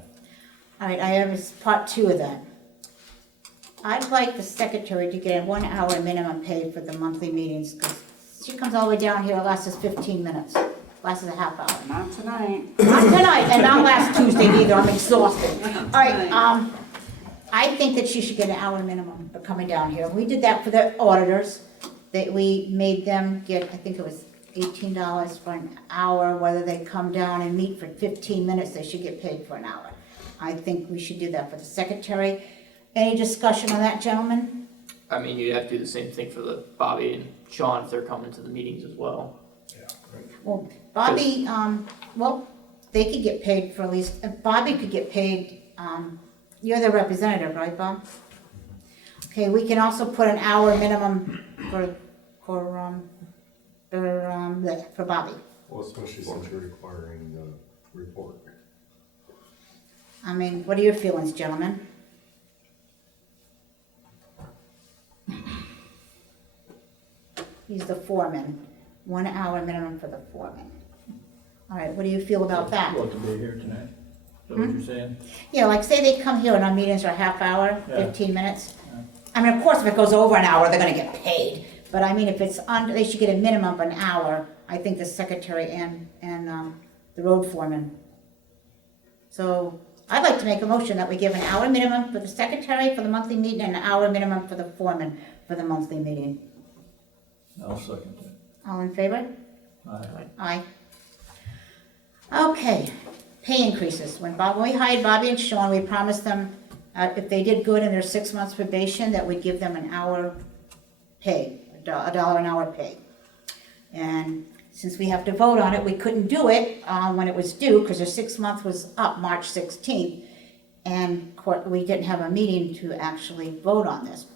All right, I have part 2 of that. I'd like the secretary to get a 1-hour minimum pay for the monthly meetings, because she comes all the way down here, it lasts us 15 minutes, lasts us a half hour. Not tonight. Not tonight, and not last Tuesday either, I'm exhausted. All right, I think that she should get an hour minimum for coming down here. We did that for the auditors. we made them get, I think it was $18 for an hour, whether they come down and meet for 15 minutes, they should get paid for an hour. I think we should do that for the secretary. Any discussion on that, gentlemen? I mean, you'd have to do the same thing for the Bobby and Sean if they're coming to the meetings as well. Well, Bobby, well, they could get paid for at least, Bobby could get paid, you're the representative, right, Bob? Okay, we can also put an hour minimum for Bobby. Well, especially since you're requiring the report. I mean, what are your feelings, gentlemen? He's the foreman, 1 hour minimum for the foreman. All right, what do you feel about that? What, to be here tonight? Is that what you're saying? Yeah, like say they come here and our meetings are a half hour, Yeah. 15 minutes. I mean, of course, if it goes over an hour, they're gonna get paid. But I mean, if it's under, they should get a minimum of an hour, I think the secretary and the road foreman. So I'd like to make a motion that we give an hour minimum for the secretary for the monthly meeting and an hour minimum for the foreman for the monthly meeting. I'll second that. All in favor? Aye. Aye. Okay, pay increases. When we hired Bobby and Sean, we promised them, if they did good in their 6 months probation, that we'd give them an hour pay, $1 an hour pay. And since we have to vote on it, we couldn't do it when it was due, because their 6 month was up March 16th. And we didn't have a meeting to actually vote on this.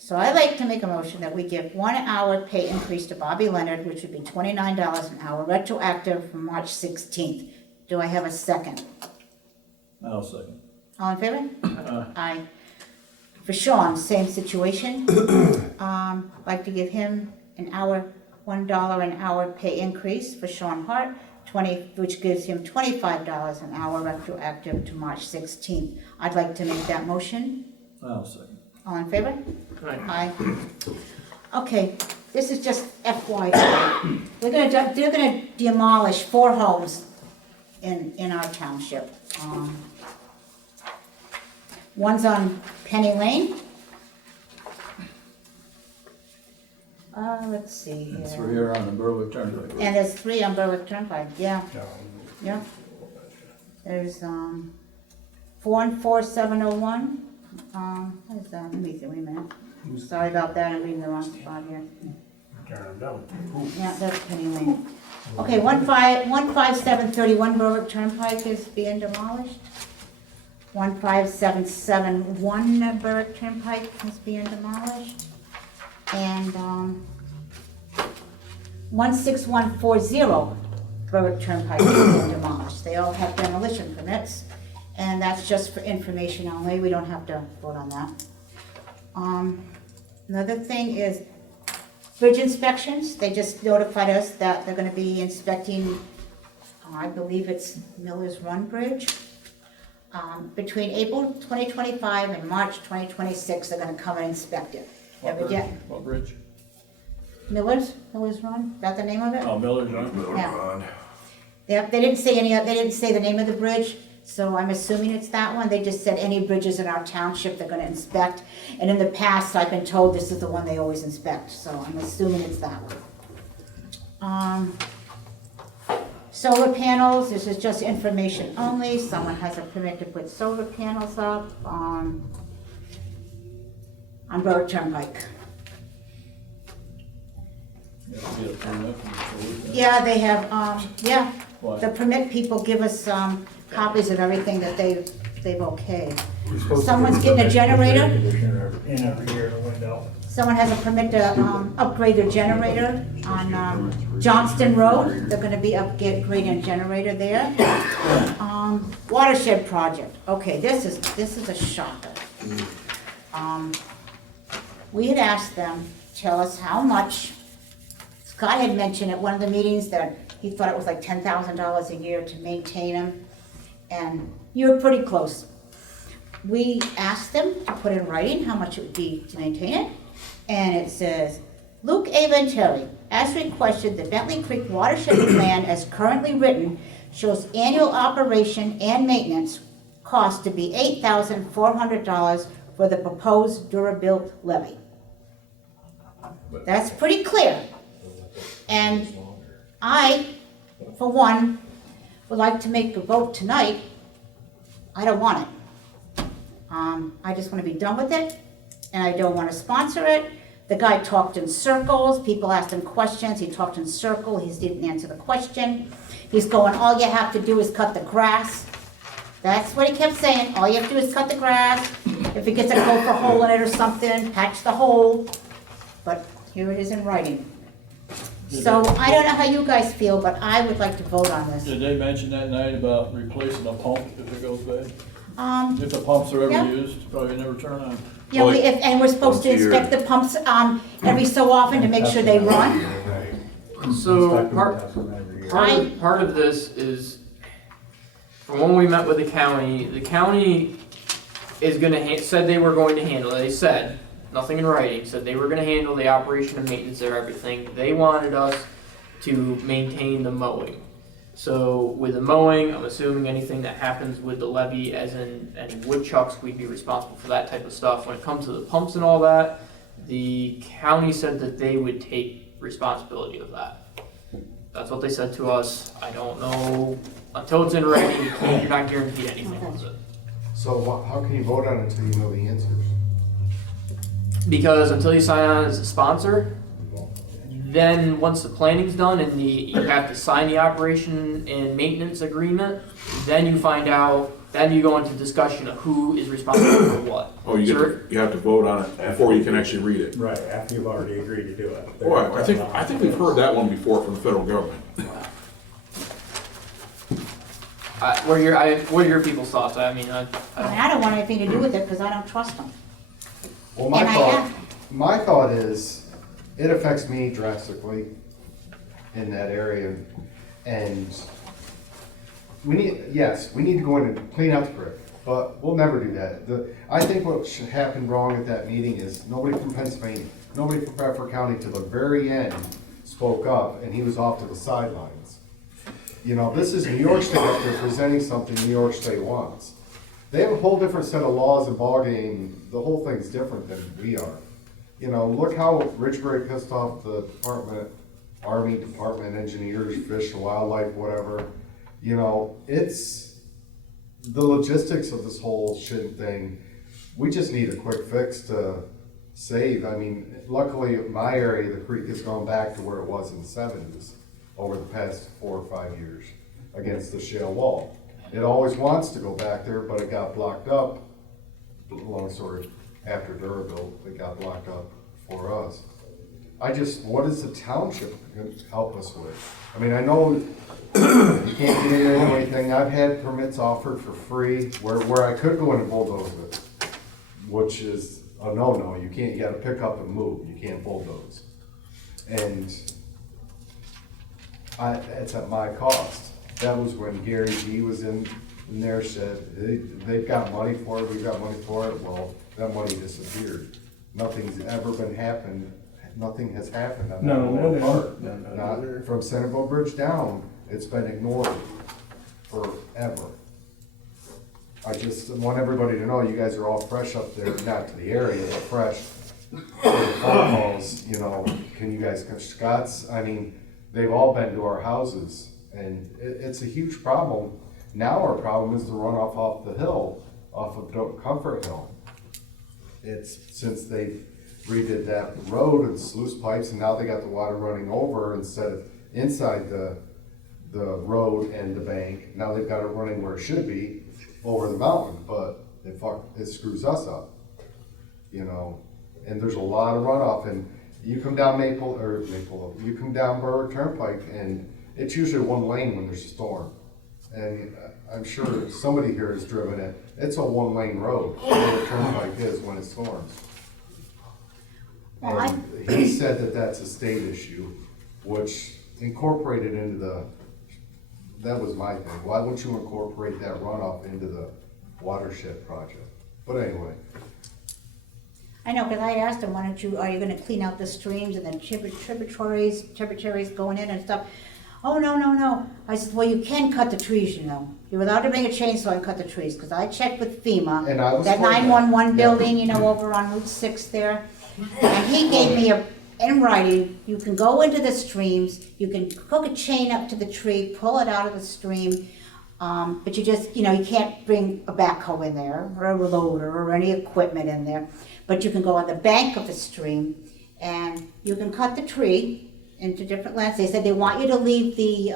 So I'd like to make a motion that we give 1 hour pay increase to Bobby Leonard, which would be $29 an hour, retroactive from March 16th. Do I have a second? I'll second. All in favor? Aye. For Sean, same situation. Like to give him an hour, $1 an hour pay increase for Sean Hart, which gives him $25 an hour retroactive to March 16th. I'd like to make that motion. I'll second. All in favor? Aye. Aye. Okay, this is just FYI. They're gonna demolish 4 homes in our township. One's on Penny Lane. Let's see here. And 3 are on the Berwick Turnpike. And there's 3 on Berwick Turnpike, yeah. Yeah. There's, 44701. What is that? Let me see, wait a minute. Sorry about that, I'm reading the wrong spot here. Yeah, that's Penny Lane. Okay, 15731 Berwick Turnpike is being demolished. 15771 Berwick Turnpike is being demolished. And, 16140 Berwick Turnpike is being demolished. They all have demolition permits, and that's just for information only. We don't have to vote on that. Another thing is bridge inspections. They just notified us that they're gonna be inspecting, I believe it's Miller's Run Bridge. Between April 2025 and March 2026, they're gonna come and inspect it. What bridge? Miller's Run, is that the name of it? Oh, Miller's Run. Yeah. Yep, they didn't say they didn't say the name of the bridge, so I'm assuming it's that one. They just said any bridges in our township they're gonna inspect. And in the past, I've been told this is the one they always inspect, so I'm assuming it's that one. Solar panels, this is just information only. Someone has a permit to put solar panels up on Berwick Turnpike. Yeah, they have, yeah. Why? The permit people give us, copies of everything that they've okayed. Someone's getting a generator. In every year, the window. Someone has a permit to, upgrade their generator on, Johnston Road. They're gonna be upgrading a generator there. Watershed project. Okay, this is a shocker. We had asked them, tell us how much. Scott had mentioned at one of the meetings that he thought it was like $10,000 a year to maintain them, and you're pretty close. We asked them to put in writing how much it would be to maintain it, and it says, Luke A. Venturi, as requested, the Bentley Creek Watershed Plan as currently written shows annual operation and maintenance cost to be $8,400 for the proposed Durabuilt levy. That's pretty clear. And I, for one, would like to make a vote tonight. I don't want it. I just wanna be done with it, and I don't wanna sponsor it. The guy talked in circles, people asked him questions, he talked in circles, he didn't answer the question. He's going, all you have to do is cut the grass. That's what he kept saying, all you have to do is cut the grass. If it gets a gopher hole in it or something, patch the hole. But here it is in writing. So I don't know how you guys feel, but I would like to vote on this. Did they mention that night about replacing a pump if it goes bad? If the Yeah. pumps are ever used, probably never turn on. Yeah, and we're supposed to Once a year. inspect the pumps, every so often to make sure they run. So Inspect them, part, test them every year. part of this is, from when we met with the county is gonna, said they were going to handle it, they said, nothing in writing, said they were gonna handle the operation and maintenance of everything. They wanted us to maintain the mowing. So with the mowing, I'm assuming anything that happens with the levee, as in any woodchucks, we'd be responsible for that type of stuff. When it comes to the pumps and all that, the county said that they would take responsibility of that. That's what they said to us. I don't know, until it's in writing, you're not guaranteed anything with it. So how can you vote on it until you know the answers? Because until you sign on as a sponsor, then once the planning's done and you have to sign the operation and maintenance agreement, then you find out, then you go into discussion of who is responsible for what. Oh, you have to vote on it before you can actually read it. Right, after you've already agreed to do it. Boy, I think we've heard that one before from the federal government. What are your people's thoughts? I mean, I I don't want anything to do with it because I don't trust them. Well, And my thought is, it affects me drastically in that area. And we need to go in and clean out the creek, but we'll never do that. I think what should happen wrong at that meeting is nobody from Pennsylvania, nobody from Bradford County to the very end spoke up, and he was off to the sidelines. You know, this is New York State up there presenting something New York State wants. They have a whole different set of laws and ballgame. The whole thing's different than we are. You know, look how Ridgebury pissed off the Army Department, engineers, fish, wildlife, whatever. You know, it's the logistics of this whole shit thing. We just need a quick fix to save. I mean, luckily in my area, the creek has gone back to where it was in the 70s over the past 4 or 5 years against the shale wall. It always wants to go back there, but it got blocked up. Long story, after Durabille, it got blocked up for us. What is the township going to help us with? I mean, I know you can't get in or anything. I've had permits offered for free where I could go in and bulldoze it, which is a no-no. You can't, you gotta pick up and move. You can't bulldoze. And it's at my cost. That was when Gary G was in there, said, they've got money for it, we've got money for it. Well, that money disappeared. Nothing's ever been happened. Nothing has happened on that part. Not from Centerville Bridge down, it's been ignored forever. I just want everybody to know you guys are all fresh up there, not to the area, but fresh. Phone calls, you know, can you guys, Scott's, I mean, they've all been to our houses, and it's a huge problem. Now our problem is the runoff off the hill, off of Comfort Hill. It's since they redid that road and sluice pipes, and now they got the water running over instead of inside the road and the bank. Now they've got it running where it should be, over the mountain, but it screws us up, you know. And there's a lot of runoff, and you come down you come down Burr Turnpike, and it's usually one lane when there's a storm. And I'm sure somebody here has driven it. It's a one-lane road where the turnpike is when it storms. Well, And he said that that's a state issue, which incorporated into that was my thing. Why wouldn't you incorporate that runoff into the watershed project? But anyway. I know, because I asked him, are you gonna clean out the streams and then tributaries going in and stuff? Oh, no. I said, well, you can cut the trees, you know. You're allowed to bring a chainsaw and cut the trees, because I checked with FEMA. And I was that told that. 911 Yeah. building, you know, over on Route 6 there. And he gave me in writing, you can go into the streams, you can hook a chain up to the tree, pull it out of the stream, but you just, you can't bring a backhoe in there, or a loader, or any equipment in there. But you can go on the bank of the stream, and you can cut the tree into different lengths. They said they want you to leave the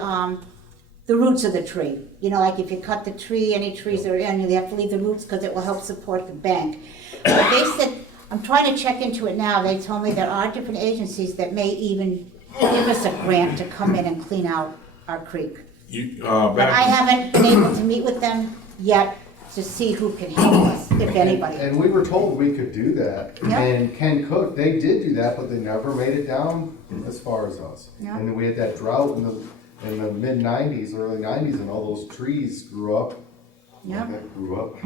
roots of the tree. Like if you cut the tree, any trees that are in, you have to leave the roots because it will help support the bank. But they said, I'm trying to check into it now. They told me there are different agencies that may even give us a grant to come in and clean out our creek. But I haven't been able to meet with them yet to see who can help us, if anybody. And we were told we could do that. Yeah. And Ken Cook, they did do that, but they never made it down as far as us. Yeah. And then we had that drought in the mid-90s, early 90s, and all those trees grew up. Yeah. That grew up.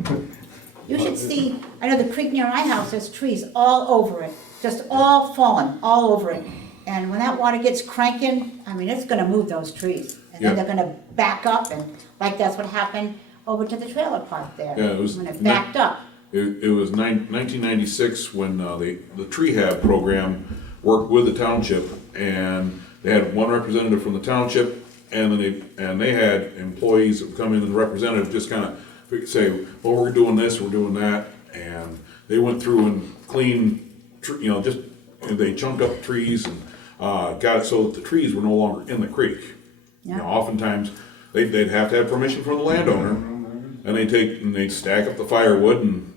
You should see, I know the creek near my house has trees all over it, just all fallen, all over it. And when that water gets cranking, it's gonna move those trees. And then Yeah. they're gonna back up, and like that's what happened over to the trailer park there. Yeah, it was- When it backed up. It was 1996 when the tree hab program worked with the township, and they had one representative from the township, and then they had employees that would come in, and the representative just kind of say, well, we're doing this, we're doing that, and they went through and cleaned, they chunked up trees and got it so that the trees were no longer in the creek. Yeah. Oftentimes, they'd have to have permission from the landowner, and they'd stack up the firewood, and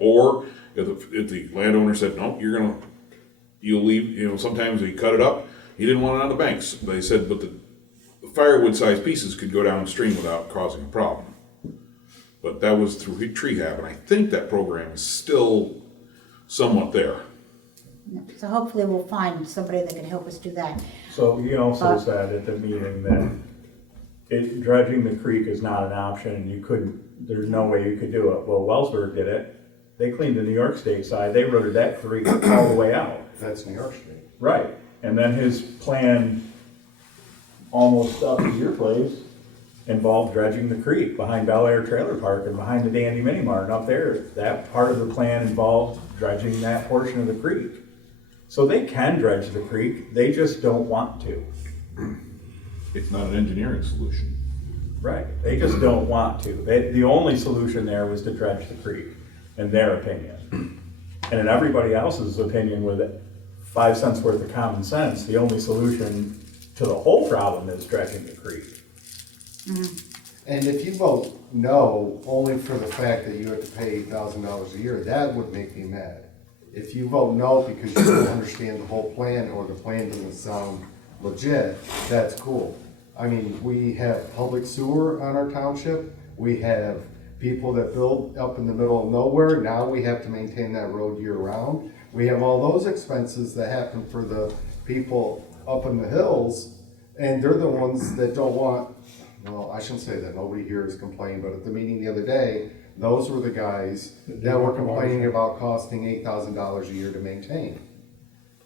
or if the landowner said no, you'll leave. Sometimes they cut it up. He didn't want it on the banks. They said, but the firewood-sized pieces could go downstream without causing a problem. But that was through tree hab, and I think that program is still somewhat there. So hopefully we'll find somebody that can help us do that. So he also said at the meeting that dredging the creek is not an option, and there's no way you could do it. Well, Wellsburg did it. They cleaned the New York State side. They rooted that creek all the way out. That's New York State. Right. And then his plan, almost up to your place, involved dredging the creek behind Bel Air Trailer Park and behind the Dandy Mini Mart up there. That part of the plan involved dredging that portion of the creek. So they can dredge the creek, they just don't want to. It's not an engineering solution. Right, they just don't want to. The only solution there was to dredge the creek, in their opinion. And in everybody else's opinion, with 5 cents worth of common sense, the only solution to the whole problem is dredging the creek. And if you vote no, only for the fact that you have to pay $8,000 a year, that would make me mad. If you vote no because you don't understand the whole plan, or the plan doesn't sound legit, that's cool. We have public sewer on our township, we have people that build up in the middle of nowhere, now we have to maintain that road year round. We have all those expenses that happen for the people up in the hills, and they're the ones that don't want, well, I shouldn't say that, nobody here has complained, but at the meeting the other day, those were the guys that were complaining about costing $8,000 a year to maintain.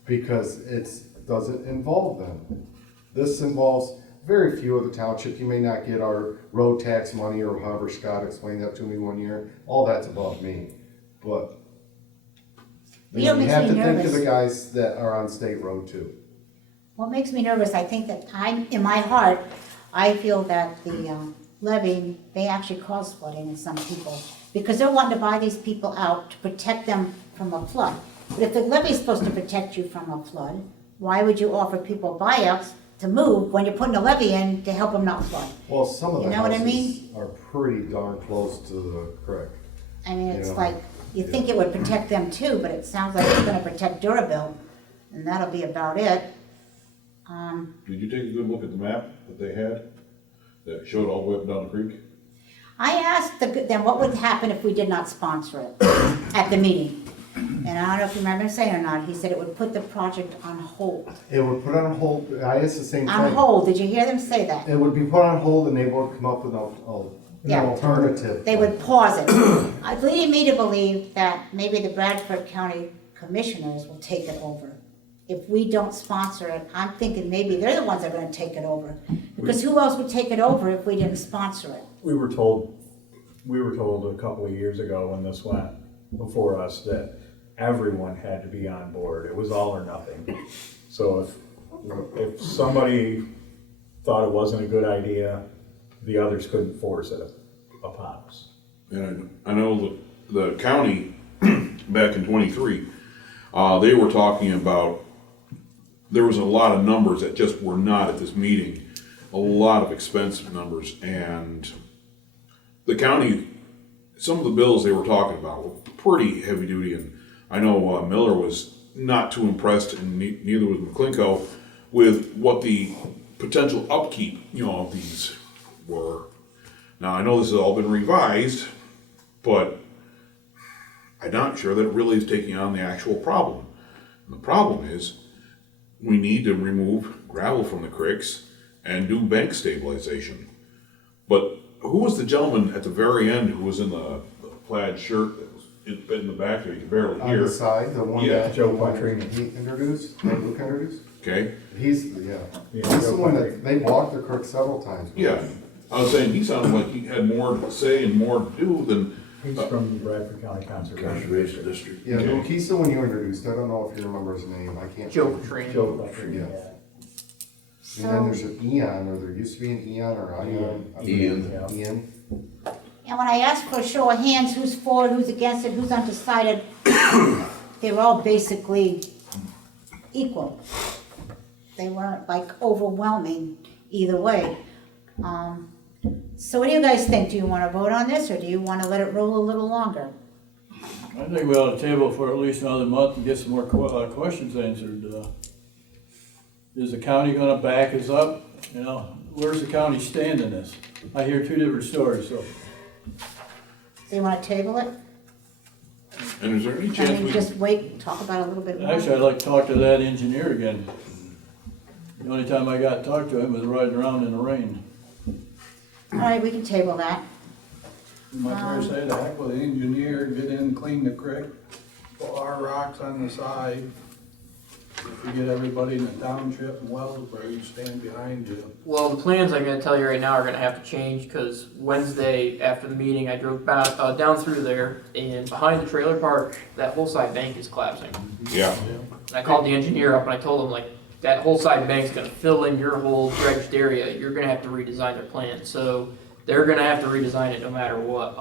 Because it doesn't involve them. This involves very few of the township. You may not get our road tax money, or however Scott explained that to me one year. All that's above me. But you have to think of the guys that are on state road too. What makes me nervous, I think that in my heart, I feel that the levee may actually cause flooding in some people, because they're wanting to buy these people out to protect them from a flood. But if the levee is supposed to protect you from a flood, why would you offer people buyouts to move when you're putting a levee in to help them not flood? Well, some of the You know what I houses mean? are pretty darn close to the creek. It's You know, like, you think it would protect them too, but it sounds like it's gonna protect Durabel, and that'll be about it. Did you take a good look at the map that they had that showed all the way up and down the creek? I asked them what would happen if we did not sponsor it at the meeting. And I don't know if you remember him saying or not, he said it would put the project on hold. It would put on hold, I asked the same thing. On hold, did you hear them say that? It would be put on hold, and they would come up with an Yeah. alternative. They would pause it. It's leading me to believe that maybe the Bradford County Commissioners will take it over. If we don't sponsor it, I'm thinking maybe they're the ones that are gonna take it over. Because who else would take it over if we didn't sponsor it? We were told a couple of years ago when this went before us that everyone had to be on board. It was all or nothing. So if somebody thought it wasn't a good idea, the others couldn't force it upon us. And I know the county, back in '23, they were talking about, there was a lot of numbers that just were not at this meeting, a lot of expensive numbers, and the county, some of the bills they were talking about were pretty heavy duty, and I know Miller was not too impressed, and neither was McClinko, with what the potential upkeep, of these were. Now, I know this has all been revised, but I'm not sure that it really is taking on the actual problem. And the problem is, we need to remove gravel from the creeks and do bank stabilization. But who was the gentleman at the very end who was in the plaid shirt that was in the back there, you could barely On hear? the side, the one Yeah. that Joe Quattrini. he introduced, that Luke introduced, Okay, he's Yeah, the one that, they walked the creek several times. yeah. I was saying, he sounded like he had more to say and more to do than, He's from Bradford County Conservation. Conservation District. Yeah, Okay. Luke, he's the one you introduced, I don't know if you remember his name, I can't. Joe Training. Joe Quattrini, Yeah. yeah. And then there's an Eon, or there used to be an Eon or Ion. Ian. Yeah. Ian. And when I asked for a show of hands, who's for it, who's against it, who's undecided, they were all basically equal. They weren't like overwhelming either way. So what do you guys think? Do you want to vote on this, or do you want to let it roll a little longer? I think we ought to table for at least another month and get some more questions answered. Is the county gonna back us up? Where's the county stand in this? I hear two different stories, so. Do you want to table it? and is there any I chance mean, we? just wait, and talk about it a little bit more? Actually, I'd like to talk to that engineer again. The only time I got to talk to him was riding around in the rain. All right, we can table that. Much better say the heck with the engineer, get in, clean the creek, put our rocks on the side. If you get everybody in the township and Wellsbury stand behind you. Well, the plans I'm gonna tell you right now are gonna have to change, because Wednesday after the meeting, I drove back, down through there, and behind the trailer park, that whole side bank is collapsing. Yeah, And I called the engineer up and I told him, like, that whole side bank's gonna fill in your whole dredged area, you're gonna have to redesign their plan, so they're gonna have to redesign it no matter what,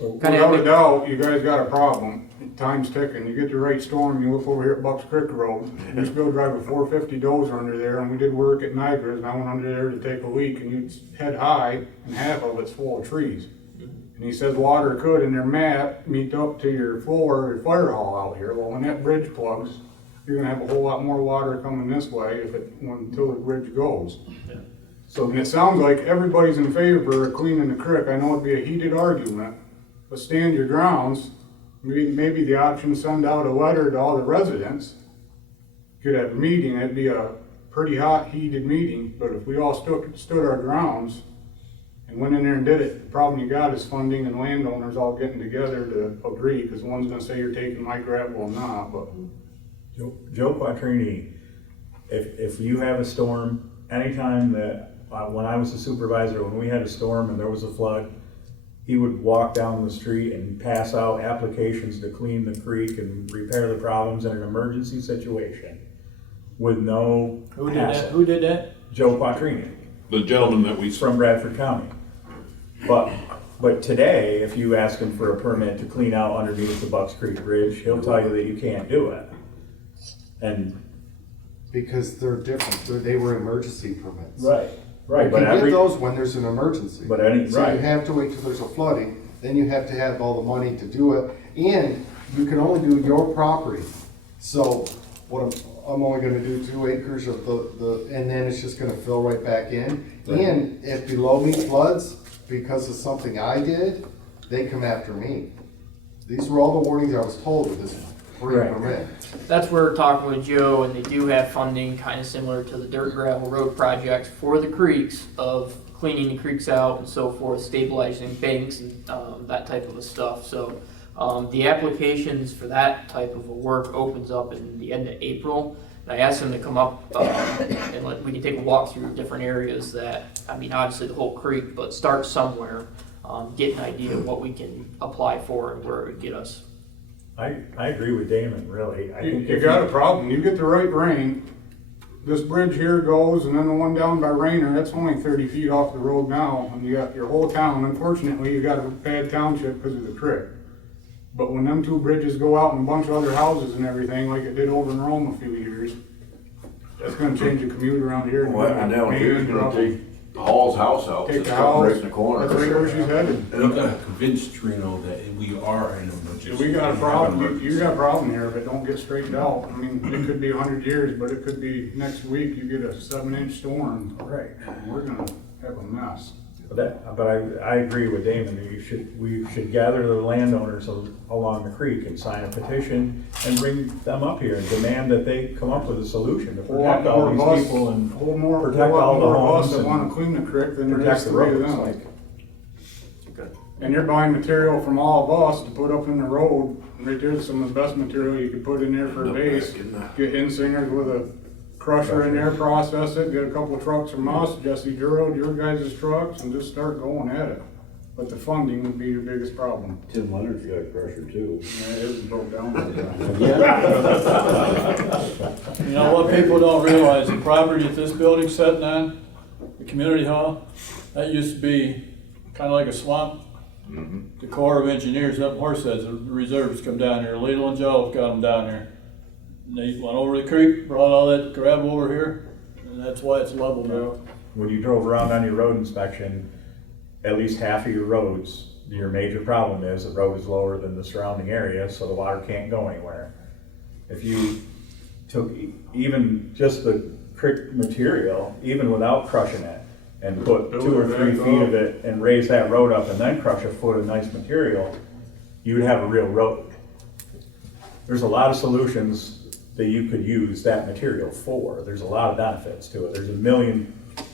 Without a doubt, you guys got a problem. Time's ticking. You get the right storm, you look over here at Bucks Creek Road. We used to be able to drive a 450 dozer under there, and we did work at Niagara's, and I went under there to take a leak, and you'd head high, and half of it's full of trees. And he says water could, in their map, meet up to your floor, your fire hall out here. Well, when that bridge plugs, you're gonna have a whole lot more water coming this way until the bridge goes. So, and it sounds like everybody's in favor of cleaning the creek. I know it'd be a heated argument, but stand your grounds. Maybe the option, send out a letter to all the residents. Could have a meeting, it'd be a pretty hot, heated meeting, but if we all stood our grounds and went in there and did it, the problem you got is funding and landowners all getting together to agree, because one's gonna say you're taking my gravel and not, but. Joe Quattrini, if you have a storm, anytime that, when I was a supervisor, when we had a storm and there was a flood, he would walk down the street and pass out applications to clean the creek and repair the problems in an emergency situation with no Who did hassle. that? Who did that? Joe Quattrini. the gentleman that we, From Bradford County. But today, if you ask him for a permit to clean out underneath the Bucks Creek Bridge, he'll tell you that you can't do it. And. Because they're different, they were emergency permits. Right. You But can get those when there's an emergency. But So you right. have to wait till there's a flooding, then you have to have all the money to do it, and you can only do your property. So what I'm only gonna do 2 acres of and then it's just gonna fill right back in. Right. And if below me floods because of something I did, they come after me. These were all the warnings I was told with this free Right. permit. that's where we're talking with Joe, and they do have funding kind of similar to the dirt gravel road projects for the creeks, of cleaning the creeks out and so forth, stabilizing banks and that type of stuff. So the applications for that type of a work opens up in the end of April. And I asked them to come up and we can take a walk through different areas that, I mean, obviously the whole creek, but start somewhere, get an idea of what we can apply for and where it would get us. I agree with Damon, really. I think You if got a problem, you get the right rain, this bridge here goes, and then the one down by Rayner, that's only 30 feet off the road now, and you got your whole town. Unfortunately, you got a bad township because of the creek. But when them two bridges go out and a bunch of other houses and everything, like it did over in Rome a few years, that's gonna change the commute around here. Well, that one down here is gonna take Hall's house out, Take it's the coming right house, in the corner. that's right where she's headed. We gotta convince Trino that we are in an emergency. We got a problem, you got a problem here if it don't get straightened out. I mean, it could be 100 years, but it could be next week, you get a 7-inch storm. Right. We're gonna have a mess. But I agree with Damon, we should gather the landowners along the creek and sign a petition and bring them up here and demand that they come up with a solution to protect all these people and protect all the homes that wanna and clean the creek than there protect is the three of roads. them. Like, And you're buying material from all of us to put up in the road. Right there's some of the best material you could put in there for a base. Get in-singers with a crusher in there, process it, get a couple trucks from us, Jesse Duro, your guys' trucks, and just start going at it. But the funding would be your biggest problem. Tim Leonard's got a crusher too. Yeah, it was broke down. You know what people don't realize, the property that this building's sitting on, the community hall, that used to be kinda like a swamp. The Corps of Engineers up in Horseheads, the reserves come down here, Lidl and Joe got them down there. And they went over the creek, brought all that gravel over here, and that's why it's level now. when you drove around on your road inspection, at least half of your roads, your major problem is the road is lower than the surrounding area, so the water can't go anywhere. If you took even just the creek material, even without crushing it, and put 2 or 3 feet of it and raise that road up and then crush a foot of nice material, you would have a real road. There's a lot of solutions that you could use that material for. There's a lot of benefits to it. There's 1 million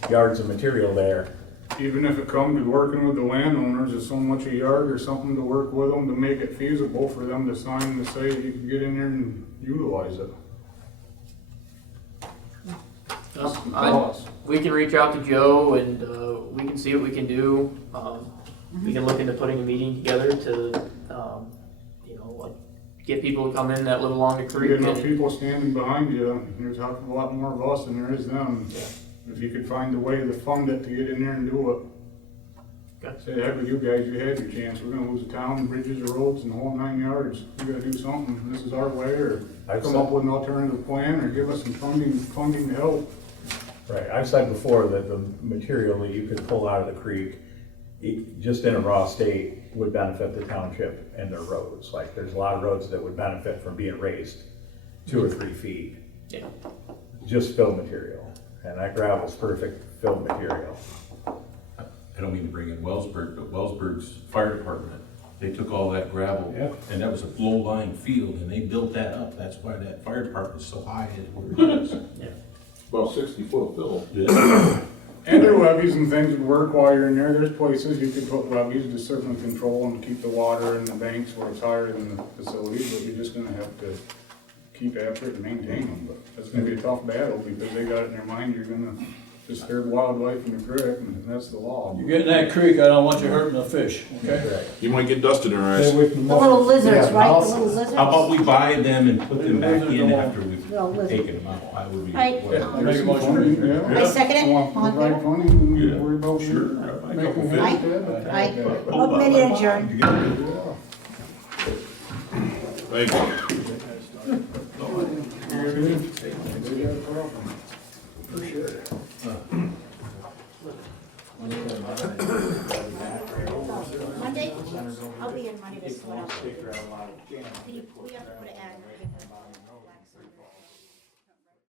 yards of material there. Even if it comes to working with the landowners, it's so much a yard or something to work with them to make it feasible for them to sign to say you can get in there and utilize it. We can reach out to Joe and we can see what we can do. We can look into putting a meeting together to, like get people to come in that live along the You creek. get enough people standing behind you, there's a lot more of us than there is them. If you could find a way to fund it to get in there and do it. Say, heck with you guys, you had your chance, we're gonna lose the town, bridges, roads, and the whole 9 yards. We gotta do something, this is our way, or come up with an alternative plan, or give us some funding to help. Right, I've said before that the material that you could pull out of the creek, just in a raw state, would benefit the township and their roads. Like, there's a lot of roads that would benefit from being raised 2 or 3 feet. Yeah. Just fill material, and that gravel's perfect fill material. I don't mean to bring in Wellsburg, but Wellsburg's fire department, they took all that gravel, and that was a low-lying field, and they built that up. That's why that fire department's so high as where it is. Yeah. About 60 foot fill. And their levees and things would work while you're in there. There's places you could put levees to certainly control them, to keep the water in the banks where it's higher than the facilities, but you're just gonna have to keep after it and maintain them. But that's gonna be a tough battle because they got it in their mind you're gonna disturb wildlife in the creek, and that's the law. You get in that creek, I don't want you hurting the fish, okay? You might get dust in their eyes. The little lizards, right, the little lizards? How about we buy them and put them back in after we've Little lizards. taken them out? I would be. Right. Make a motion. I second it. All in favor? Funny, when you worry about Sure. making Aye. heads. Aye. Open meeting adjourned. Thank you. Monday? I'll be in Monday to sort out. We have to put an ad in.